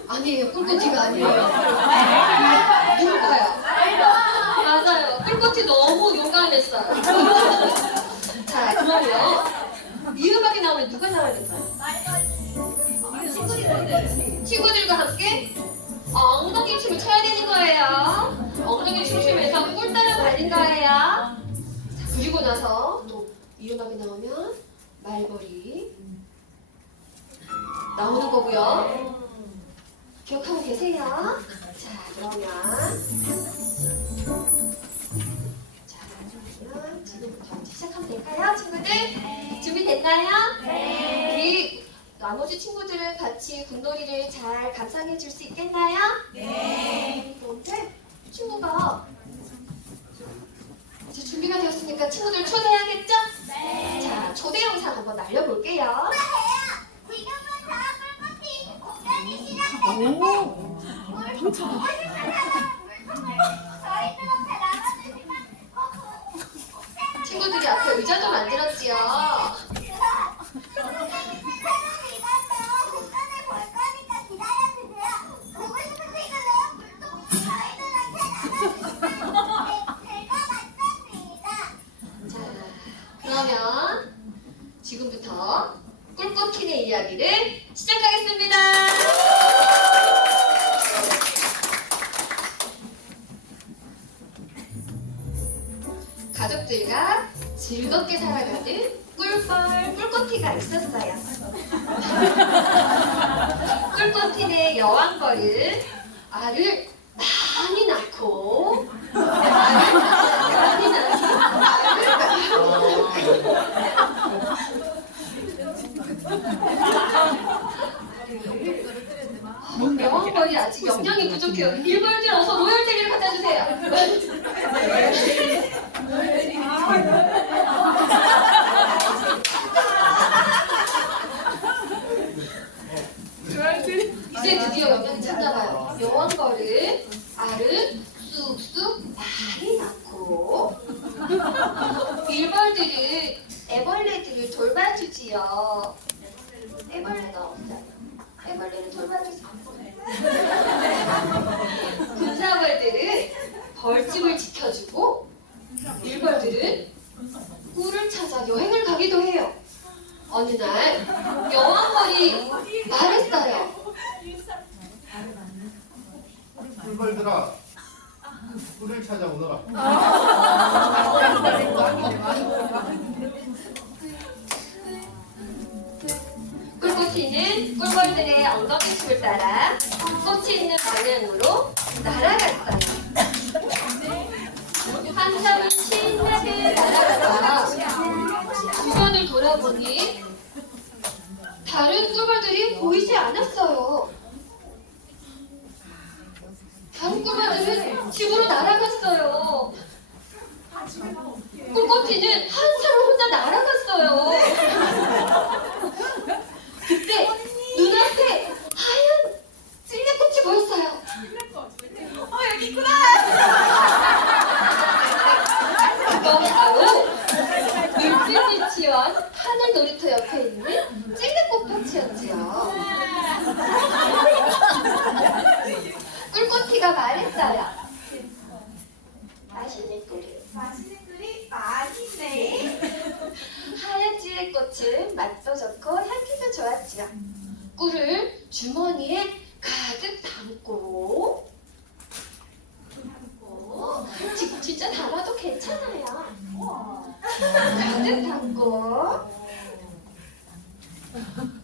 아니에요. 꿀꽃이가 아니에요. 누굴까요? 맞아요. 꿀꽃이 너무 용감했어요. 자, 그러면 이 음악이 나오면 누가 나와야 될까요? 친구들과 함께 엉덩이 춤을 춰야 되는 거예요. 엉덩이 춤 추면서 꿀 따라 가는 거예요. 자, 그리고 나서 또 이 음악이 나오면 말벌이 나오는 거고요. 기억하고 계세요? 자, 그러면 지금부터 시작하면 될까요, 친구들? 준비됐나요? 우리 나머지 친구들은 같이 군놀이를 잘 감상해 줄 수 있겠나요? 그런데 친구가 이제 준비가 되었으니까 친구들 초대해야겠죠? 자, 초대 영상 한번 날려볼게요. 친구들이 앞에 의자도 만들었지요. 자, 그러면 지금부터 꿀꽃핀의 이야기를 시작하겠습니다. 가족들과 즐겁게 살아가는 꿀벌 꿀꽃이가 있었어요. 꿀꽃이의 여왕벌은 알을 많이 낳고 알을 많이 낳고 여왕벌이 아직 영양이 부족해요. 일벌들 어서 로열제기를 갖다 주세요. 이제 드디어 영양이 찼나봐요. 여왕벌은 알을 쑥쑥 많이 낳고 일벌들은 애벌레들을 돌봐주지요. 애벌레가 없잖아. 애벌레를 돌봐주세요. 군사벌들은 벌집을 지켜주고 일벌들은 꿀을 찾아 여행을 가기도 해요. 어느 날 여왕벌이 말했어요. 꿀벌들아, 꿀을 찾아오너라. 꿀꽃이는 꿀벌들의 엉덩이춤을 따라 꽃이 있는 방향으로 날아갔어요. 한참을 신나게 날아가다 주변을 돌아보니 다른 꿀벌들이 보이지 않았어요. 다른 꿀벌들은 집으로 날아갔어요. 꿀꽃이는 한참을 혼자 날아갔어요. 그때 눈앞에 하얀 찔레꽃이 보였어요. 여기 있구나. 그건 바로 물빛 유치원 하늘 놀이터 옆에 있는 찔레꽃 밭이었지요. 꿀꽃이가 말했어요. 맛있는 꿀이. 맛있는 꿀이 맛있네. 하얀 찔레꽃은 맛도 좋고 향기도 좋았지요. 꿀을 주머니에 가득 담고 진짜 담아도 괜찮아요. 가득 담고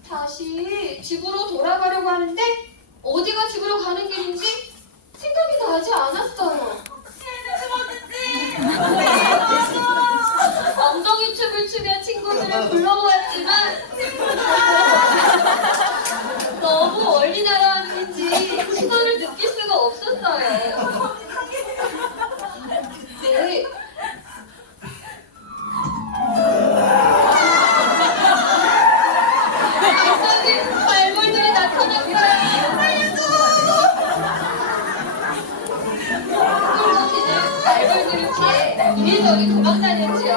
다시 집으로 돌아가려고 하는데 어디가 집으로 가는 길인지 생각이 나지 않았어요. 엉덩이 춤을 추며 친구들을 불러보았지만 너무 멀리 날아왔는지 시선을 느낄 수가 없었어요. 네. 갑자기 말벌들이 나타났어요. 꿀꽃이는 말벌들을 피해 이리저리 도망다녔지요.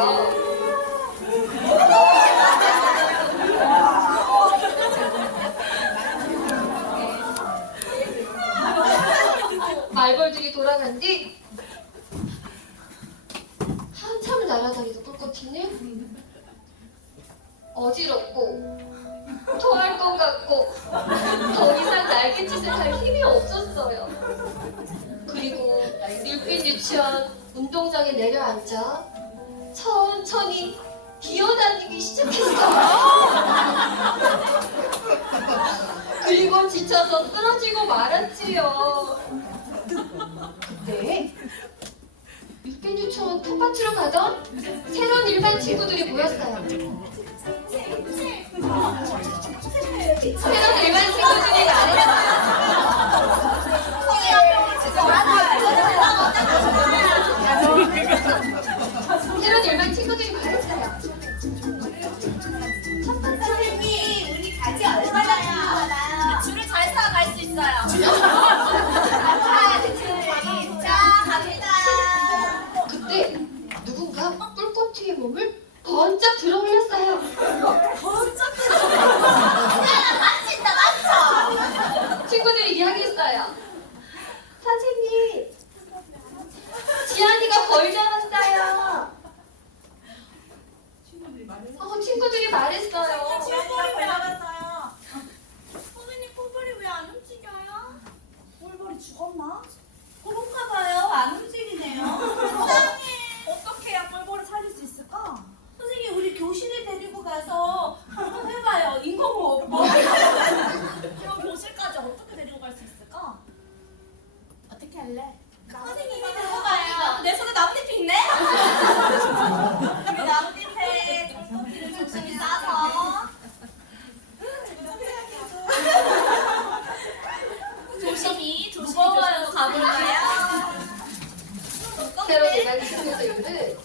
말벌들이 돌아간 뒤 한참을 날아다니던 꿀꽃이는 어지럽고 토할 것 같고 더 이상 날갯짓을 할 힘이 없었어요. 그리고 밀빛 유치원 운동장에 내려앉아 천천히 기어다니기 시작했어요. 그리고 지쳐서 쓰러지고 말았지요. 그때 밀빛 유치원 텃밭으로 가던 새로운 일반 친구들이 모였어요. 새로운 일반 친구들이 말했어요. 새로운 일반 친구들이 말했어요. 선생님, 우리 가지 얼마나 줄을 잘 서서 갈 수 있어요. 자, 갑니다. 그때 누군가 꿀꽃이의 몸을 번쩍 들어 올렸어요. 만진다, 만져. 친구들이 이야기했어요. 선생님, 지안이가 벌 잡았어요. 친구들이 말했어요. 꿀벌이 나갔어요. 선생님, 꿀벌이 왜 안 움직여요? 꿀벌이 죽었나? 그런가 봐요. 안 움직이네요. 세상에. 어떻게 해야 꿀벌을 살릴 수 있을까? 선생님, 우리 교실에 데리고 가서 한번 해봐요. 인공호흡. 그럼 교실까지 어떻게 데리고 갈 수 있을까? 열심히 싸서. 조심히 무거워요. 가볼까요? 새로 일반 친구들은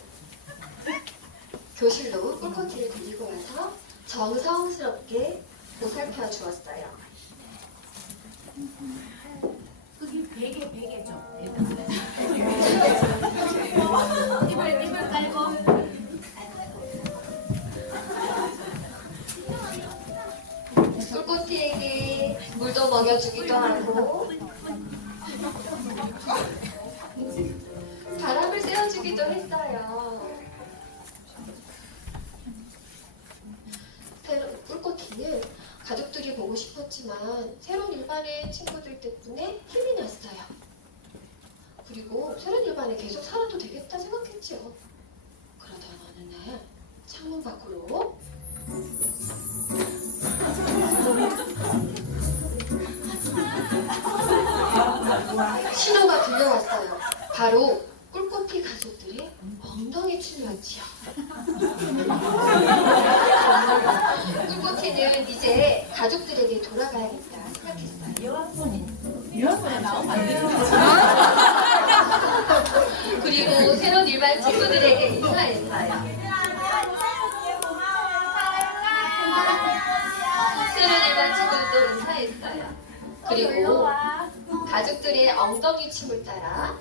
교실로 꿀꽃이를 데리고 와서 정성스럽게 보살펴 주었어요. 입을 깔고. 꿀꽃이에게 물도 먹여주기도 하고 바람을 쐬어주기도 했어요. 꿀꽃이는 가족들이 보고 싶었지만 새로운 일반의 친구들 덕분에 힘이 났어요. 그리고 새로운 일반에 계속 살아도 되겠다 생각했지요. 그러다 어느 날 창문 밖으로 신호가 들려왔어요. 바로 꿀꽃이 가족들의 엉덩이 춤이었지요. 꿀꽃이는 이제 가족들에게 돌아가야겠다 생각했어요. 그리고 새로운 일반 친구들에게 인사했어요. 새로운 일반 친구들도 인사했어요. 그리고 가족들의 엉덩이 춤을 따라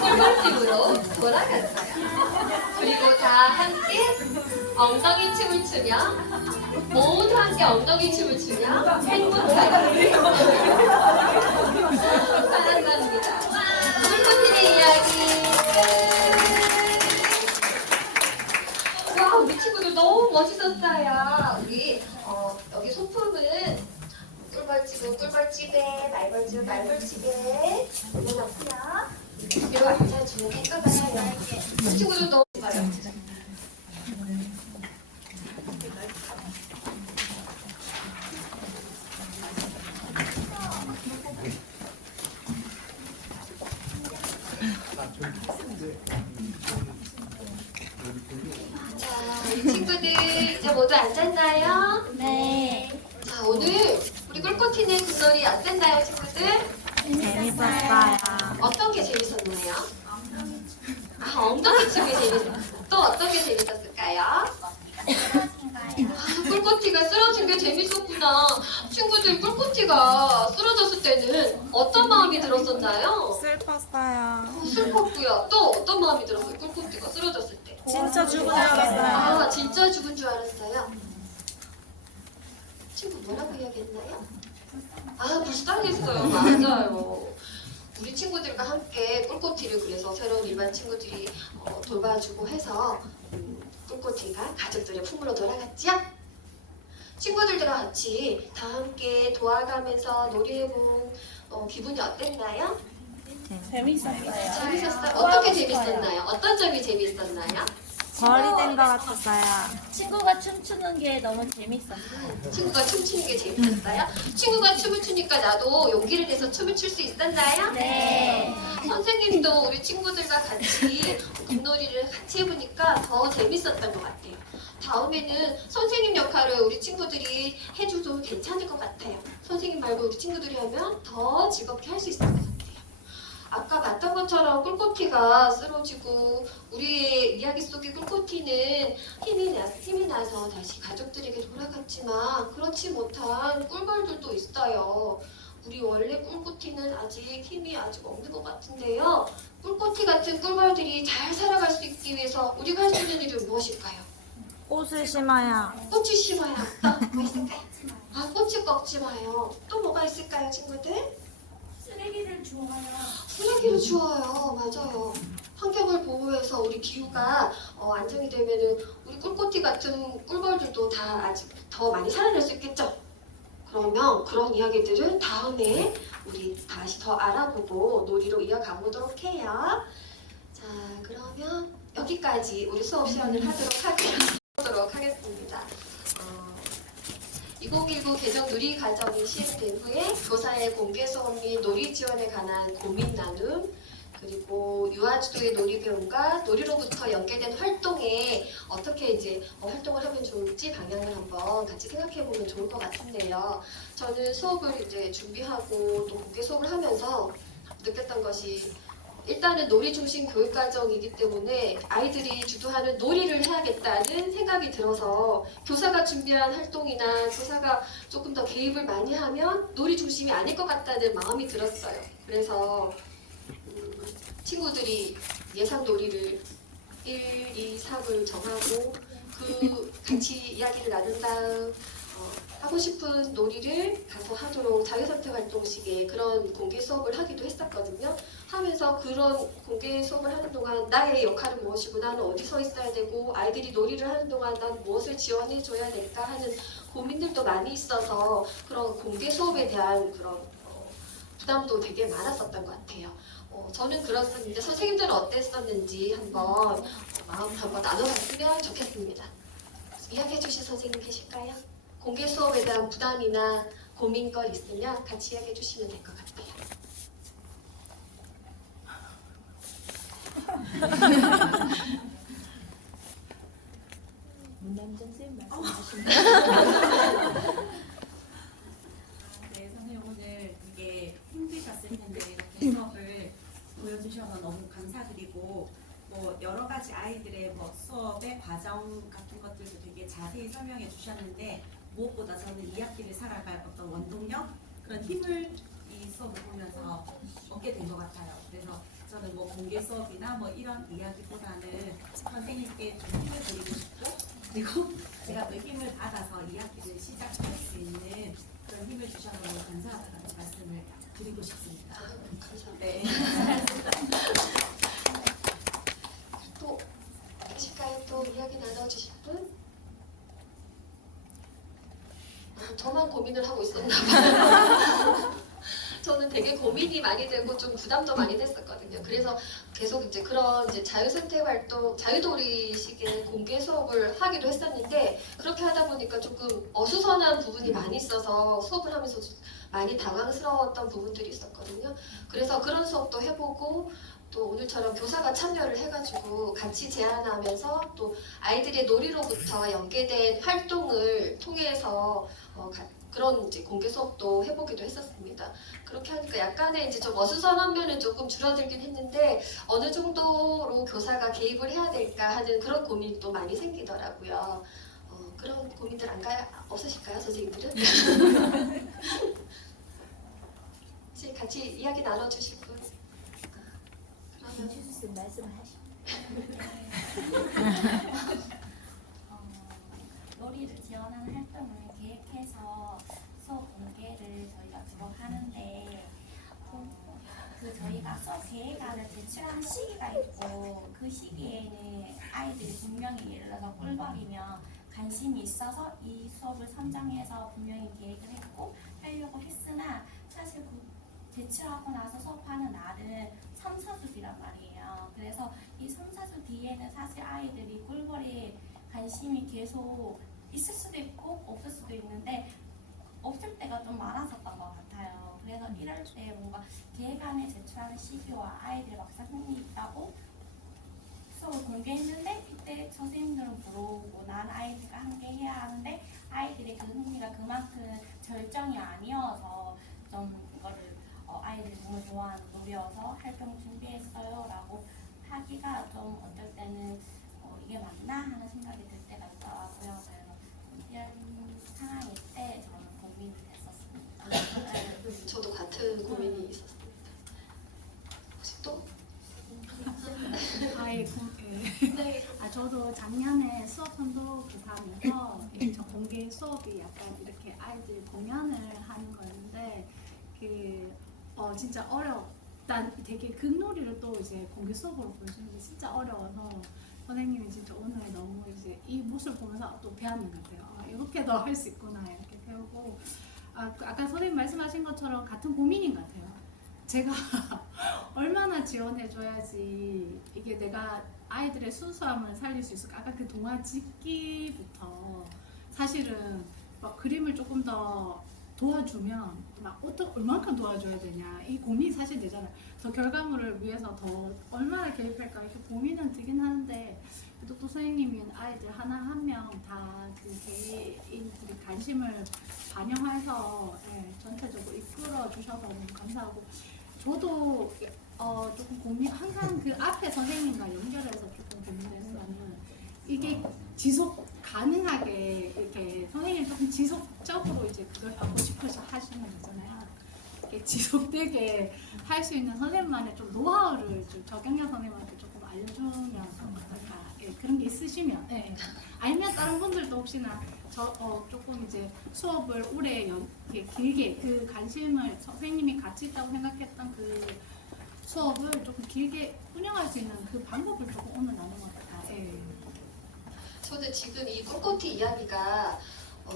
꿀벌집으로 돌아갔어요. 그리고 다 함께 엉덩이 춤을 추며 모두 함께 엉덩이 춤을 추며 행복하게 살아갑니다. 꿀꽃들의 이야기. 와, 우리 친구들 너무 멋있었어요. 우리 여기 소품은 꿀벌집은 꿀벌집에, 말벌집은 말벌집에 올려놓고요. 뒤로 앉아주면 깨끗해요. 우리 친구들 너무 좋아요. 자, 우리 친구들 이제 모두 앉았나요? 네. 자, 오늘 우리 꿀꽃이는 글놀이 어땠나요, 친구들? 재밌었어요. 어떤 게 재밌었나요? 아, 엉덩이 춤이 재밌었어요. 또 어떤 게 재밌었을까요? 아, 꿀꽃이가 쓰러진 게 재밌었구나. 친구들 꿀꽃이가 쓰러졌을 때는 어떤 마음이 들었었나요? 슬펐어요. 슬펐고요. 또 어떤 마음이 들었어요? 꿀꽃이가 쓰러졌을 때. 진짜 죽은 줄 알았어요. 아, 진짜 죽은 줄 알았어요. 친구 뭐라고 이야기했나요? 아, 불쌍했어요. 맞아요. 우리 친구들과 함께 꿀꽃이를 그래서 새로운 일반 친구들이 돌봐주고 해서 꿀꽃이가 가족들의 품으로 돌아갔지요? 친구들과 같이 다 함께 도와가면서 놀이해본 기분이 어땠나요? 재밌었어요. 재밌었어요? 어떻게 재밌었나요? 어떤 점이 재밌었나요? 벌이 된 것 같았어요. 친구가 춤추는 게 너무 재밌었어요. 친구가 춤추는 게 재밌었어요? 친구가 춤을 추니까 나도 용기를 내서 춤을 출 수 있었나요? 네. 선생님도 우리 친구들과 같이 공놀이를 같이 해보니까 더 재밌었던 것 같아요. 다음에는 선생님 역할을 우리 친구들이 해줘도 괜찮을 것 같아요. 선생님 말고 우리 친구들이 하면 더 즐겁게 할 수 있을 것 같아요. 아까 봤던 것처럼 꿀꽃이가 쓰러지고 우리의 이야기 속의 꿀꽃이는 힘이 나서 다시 가족들에게 돌아갔지만 그렇지 못한 꿀벌들도 있어요. 우리 원래 꿀꽃이는 힘이 아직 없는 것 같은데요. 꿀꽃이 같은 꿀벌들이 잘 살아갈 수 있기 위해서 우리가 할 수 있는 일은 무엇일까요? 꽃을 심어요. 꽃을 심어요. 또 뭐 있을까요? 아, 꽃을 꺾지 마요. 또 뭐가 있을까요, 친구들? 쓰레기를 주워요. 쓰레기를 주워요. 맞아요. 환경을 보호해서 우리 기후가 안정이 되면은 우리 꿀꽃이 같은 꿀벌들도 다 아직 더 많이 살아날 수 있겠죠? 그러면 그런 이야기들은 다음에 우리 다시 더 알아보고 놀이로 이어가 보도록 해요. 자, 그러면 여기까지 우리 수업 시간을 하도록 하겠습니다. 2019 개정 누리 과정이 시행된 후에 교사의 공개 수업 및 놀이 지원에 관한 고민 나눔, 그리고 유아주도의 놀이배움과 놀이로부터 연계된 활동에 어떻게 이제 활동을 하면 좋을지 방향을 한번 같이 생각해 보면 좋을 것 같은데요. 저는 수업을 이제 준비하고 또 공개 수업을 하면서 느꼈던 것이 일단은 놀이 중심 교육 과정이기 때문에 아이들이 주도하는 놀이를 해야겠다는 생각이 들어서 교사가 준비한 활동이나 교사가 조금 더 개입을 많이 하면 놀이 중심이 아닐 것 같다는 마음이 들었어요. 그래서 친구들이 예상 놀이를 1, 2, 3을 정하고 그 같이 이야기를 나눈 다음 하고 싶은 놀이를 가서 하도록 자유선택 활동식의 그런 공개 수업을 하기도 했었거든요. 하면서 그런 공개 수업을 하는 동안 나의 역할은 무엇이고 나는 어디 서 있어야 되고 아이들이 놀이를 하는 동안 난 무엇을 지원해 줘야 될까 하는 고민들도 많이 있어서 그런 공개 수업에 대한 그런 부담도 되게 많았었던 것 같아요. 저는 그렇습니다. 선생님들은 어땠었는지 한번 마음 한번 나눠봤으면 좋겠습니다. 이야기해 주실 선생님 계실까요? 공개 수업에 대한 부담이나 고민걸 있으면 같이 이야기해 주시면 될 것 같아요. 문남정 쌤 말씀하시면 네, 선생님 오늘 되게 힘드셨을 텐데 이렇게 수업을 보여주셔서 너무 감사드리고 뭐 여러 가지 아이들의 뭐 수업의 과정 같은 것들도 되게 자세히 설명해 주셨는데 무엇보다 저는 2학기를 살아갈 어떤 원동력 그런 힘을 이 수업을 보면서 얻게 된 것 같아요. 그래서 저는 뭐 공개 수업이나 뭐 이런 이야기보다는 선생님께 좀 힘을 드리고 싶고 그리고 제가 또 힘을 받아서 2학기를 시작할 수 있는 그런 힘을 주셔서 너무 감사하다는 말씀을 드리고 싶습니다. 감사합니다. 네. 또 계실까요? 또 이야기 나눠주실 분? 저만 고민을 하고 있었나 봐요. 저는 되게 고민이 많이 되고 좀 부담도 많이 됐었거든요. 그래서 계속 이제 그런 이제 자유선택 활동, 자유놀이식의 공개 수업을 하기도 했었는데 그렇게 하다 보니까 조금 어수선한 부분이 많이 있어서 수업을 하면서 많이 당황스러웠던 부분들이 있었거든요. 그래서 그런 수업도 해보고 또 오늘처럼 교사가 참여를 해가지고 같이 제안하면서 또 아이들의 놀이로부터 연계된 활동을 통해서 그런 이제 공개 수업도 해보기도 했었습니다. 그렇게 하니까 약간의 이제 좀 어수선한 면은 조금 줄어들긴 했는데 어느 정도로 교사가 개입을 해야 될까 하는 그런 고민도 많이 생기더라고요. 그런 고민들 없으실까요, 선생님들은? 혹시 같이 이야기 나눠주실 분? 그러면 김추수 말씀하시죠. 놀이를 지원하는 활동을 계획해서 수업 공개를 저희가 주로 하는데 그 저희가 수업 계획안을 제출하는 시기가 있고 그 시기에는 아이들이 분명히 예를 들어서 꿀벌이면 관심이 있어서 이 수업을 선정해서 분명히 계획을 했고 하려고 했으나 사실 제출하고 나서 수업하는 날은 3, 4주기란 말이에요. 그래서 이 3, 4주 뒤에는 사실 아이들이 꿀벌에 관심이 계속 있을 수도 있고 없을 수도 있는데 없을 때가 좀 많았었던 것 같아요. 그래서 이럴 때 뭔가 계획안에 제출하는 시기와 아이들이 막상 흥미 있다고 수업을 공개했는데 이때 선생님들은 부러우고 난 아이들과 함께 해야 하는데 아이들의 그 흥미가 그만큼 절정이 아니어서 좀 이거를 아이들이 정말 좋아하는 놀이여서 활동 준비했어요 라고 하기가 좀 어떨 때는 이게 맞나 하는 생각이 들 때가 있더라고요. 그래서 이런 상황일 때 저는 고민이 됐었습니다. 저도 같은 고민이 있었습니다. 혹시 또? 네. 저도 작년에 수업 선도 교사하면서 저 공개 수업이 약간 이렇게 아이들 공연을 하는 거였는데 진짜 난 되게 극놀이를 또 이제 공개 수업으로 보여주는 게 진짜 어려워서 선생님이 진짜 오늘 너무 이제 이 모습을 보면서 또 배우는 것 같아요. 이렇게도 할 수 있구나 이렇게 배우고 아까 선생님 말씀하신 것처럼 같은 고민인 것 같아요. 제가 얼마나 지원해줘야지 이게 내가 아이들의 순수함을 살릴 수 있을까. 아까 그 동화 짓기부터 사실은 막 그림을 조금 더 도와주면 막 얼만큼 도와줘야 되냐 이 고민이 사실 되잖아요. 더 결과물을 위해서 더 얼마나 개입할까 이렇게 고민은 되긴 하는데 그래도 또 선생님이 아이들 하나 한 명 다 그 개인들이 관심을 반영해서 전체적으로 이끌어 주셔서 너무 감사하고 저도 조금 고민 항상 그 앞에 선생님과 연결해서 조금 고민되는 거는 이게 지속 가능하게 이렇게 선생님 조금 지속적으로 이제 그걸 하고 싶어서 하시는 거잖아요. 이렇게 지속되게 할 수 있는 선생님만의 좀 노하우를 좀 저경련 선생님한테 조금 알려주면 어떨까? 그런 게 있으시면 알면 다른 분들도 혹시나 조금 이제 수업을 오래 길게 그 관심을 선생님이 가치 있다고 생각했던 그 수업을 조금 길게 운영할 수 있는 그 방법을 조금 오늘 나누면 어떨까? 저는 지금 이 꿀꽃이 이야기가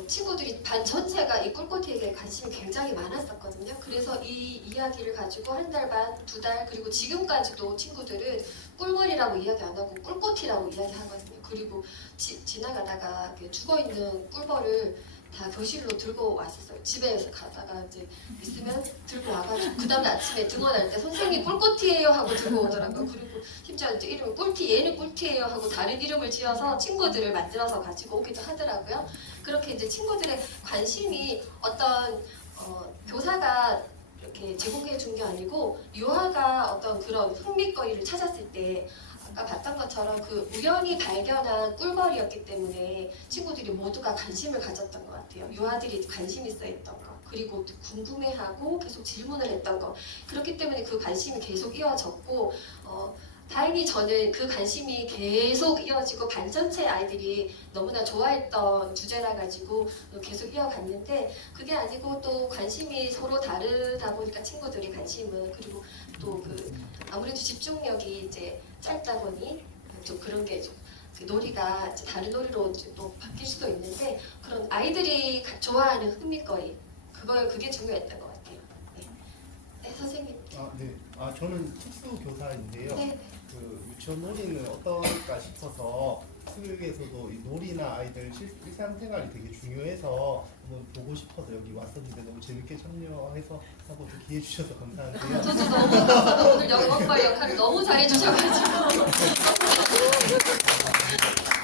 친구들이 반 전체가 이 꿀꽃이에게 관심이 굉장히 많았었거든요. 그래서 이 이야기를 가지고 한 달 반, 두 달, 그리고 지금까지도 친구들은 꿀벌이라고 이야기 안 하고 꿀꽃이라고 이야기하거든요. 그리고 지나가다가 죽어있는 꿀벌을 다 교실로 들고 왔었어요. 집에서 가다가 이제 있으면 들고 와가지고 그 다음날 아침에 등원할 때 선생님 꿀꽃이에요 하고 들고 오더라고요. 그리고 심지어 이제 이름을 꿀티, 얘는 꿀티예요 하고 다른 이름을 지어서 친구들을 만들어서 가지고 오기도 하더라고요. 그렇게 이제 친구들의 관심이 어떤 교사가 이렇게 제공해 준 게 아니고 유아가 어떤 그런 흥미거리를 찾았을 때 아까 봤던 것처럼 그 우연히 발견한 꿀벌이었기 때문에 친구들이 모두가 관심을 가졌던 것 같아요. 유아들이 관심 있어 했던 거, 그리고 궁금해하고 계속 질문을 했던 거. 그렇기 때문에 그 관심이 계속 이어졌고 다행히 저는 그 관심이 계속 이어지고 반 전체 아이들이 너무나 좋아했던 주제라 가지고 계속 이어갔는데 그게 아니고 또 관심이 서로 다르다 보니까 친구들이 관심은 그리고 또 그 아무래도 집중력이 이제 짧다 보니 좀 그런 게 좀 놀이가 이제 다른 놀이로 이제 또 바뀔 수도 있는데 그런 아이들이 좋아하는 흥미거리 그게 중요했던 것 같아요. 네, 선생님. 네. 저는 특수 교사인데요. 네. 그 유치원 놀이는 어떨까 싶어서 교육에서도 이 놀이나 아이들 일상생활이 되게 중요해서 한번 보고 싶어서 여기 왔었는데 너무 재밌게 참여해서 하고 또 기회 주셔서 감사한데요. 저도 너무 오늘 영업과 역할을 너무 잘해주셔가지고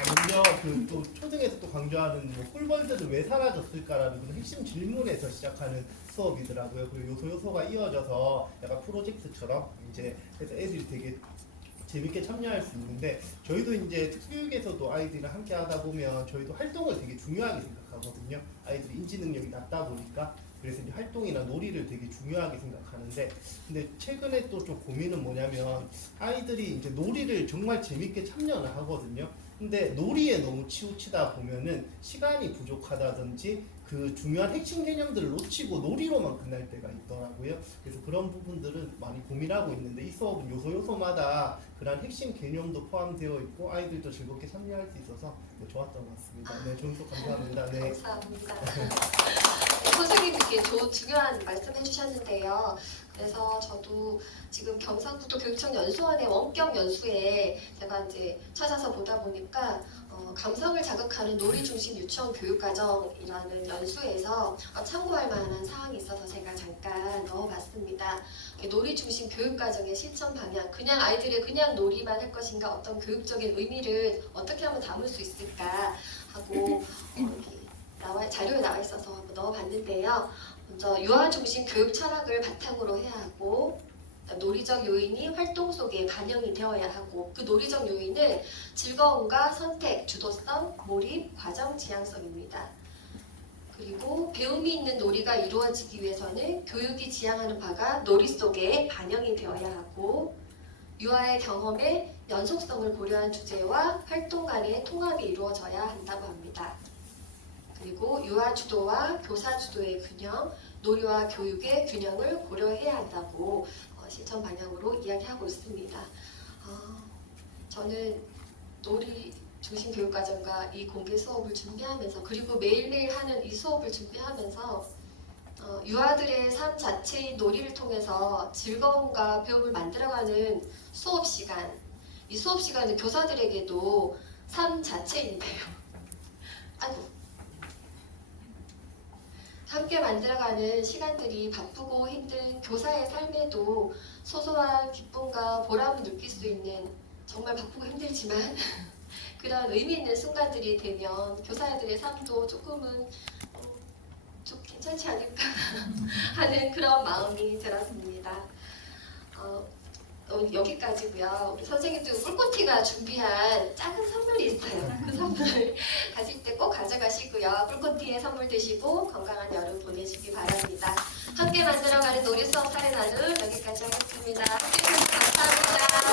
먼저 또 초등에서 또 강조하는 뭐 꿀벌들은 왜 사라졌을까라는 그런 핵심 질문에서 시작하는 수업이더라고요. 그리고 요소가 이어져서 약간 프로젝트처럼 이제 그래서 애들이 되게 재밌게 참여할 수 있는데 저희도 이제 특수교육에서도 아이들이랑 함께 하다 보면 저희도 활동을 되게 중요하게 생각하거든요. 아이들이 인지 능력이 낮다 보니까 그래서 이제 활동이나 놀이를 되게 중요하게 생각하는데 근데 최근에 또 좀 고민은 뭐냐면 아이들이 이제 놀이를 정말 재밌게 참여를 하거든요. 근데 놀이에 너무 치우치다 보면은 시간이 부족하다든지 그 중요한 핵심 개념들을 놓치고 놀이로만 끝날 때가 있더라고요. 그래서 그런 부분들은 많이 고민하고 있는데 이 수업은 요소마다 그런 핵심 개념도 포함되어 있고 아이들도 즐겁게 참여할 수 있어서 좋았던 것 같습니다. 네, 좋은 수업 감사합니다. 네. 감사합니다. 선생님께 중요한 말씀 해주셨는데요. 그래서 저도 지금 경상북도 교육청 연수원의 원격 연수에 제가 이제 찾아서 보다 보니까 감성을 자극하는 놀이 중심 유치원 교육과정이라는 연수에서 참고할 만한 사항이 있어서 제가 잠깐 넣어봤습니다. 놀이 중심 교육과정의 실천 방향, 그냥 아이들의 그냥 놀이만 할 것인가 어떤 교육적인 의미를 어떻게 하면 담을 수 있을까 하고 자료에 나와 있어서 한번 넣어봤는데요. 먼저 유아 중심 교육 철학을 바탕으로 해야 하고 놀이적 요인이 활동 속에 반영이 되어야 하고 그 놀이적 요인은 즐거움과 선택, 주도성, 몰입, 과정 지향성입니다. 그리고 배움이 있는 놀이가 이루어지기 위해서는 교육이 지향하는 바가 놀이 속에 반영이 되어야 하고 유아의 경험의 연속성을 고려한 주제와 활동 간의 통합이 이루어져야 한다고 합니다. 그리고 유아 주도와 교사 주도의 균형, 놀이와 교육의 균형을 고려해야 한다고 실천 방향으로 이야기하고 있습니다. 저는 놀이 중심 교육과정과 이 공개 수업을 준비하면서 그리고 매일매일 하는 이 수업을 준비하면서 유아들의 삶 자체인 놀이를 통해서 즐거움과 배움을 만들어가는 수업 시간, 이 수업 시간은 교사들에게도 삶 자체인데요. 아이고. 함께 만들어가는 시간들이 바쁘고 힘든 교사의 삶에도 소소한 기쁨과 보람을 느낄 수 있는 정말 바쁘고 힘들지만 그런 의미 있는 순간들이 되면 교사들의 삶도 조금은 좀 괜찮지 않을까 하는 그런 마음이 들었습니다. 여기까지고요. 우리 선생님들 꿀꽃티가 준비한 작은 선물이 있어요. 그 선물을 가실 때 꼭 가져가시고요. 꿀꽃티의 선물 드시고 건강한 여름 보내시기 바랍니다. 함께 만들어가는 놀이 수업 사례 나눔 여기까지 하겠습니다. 함께 해주셔서 감사합니다.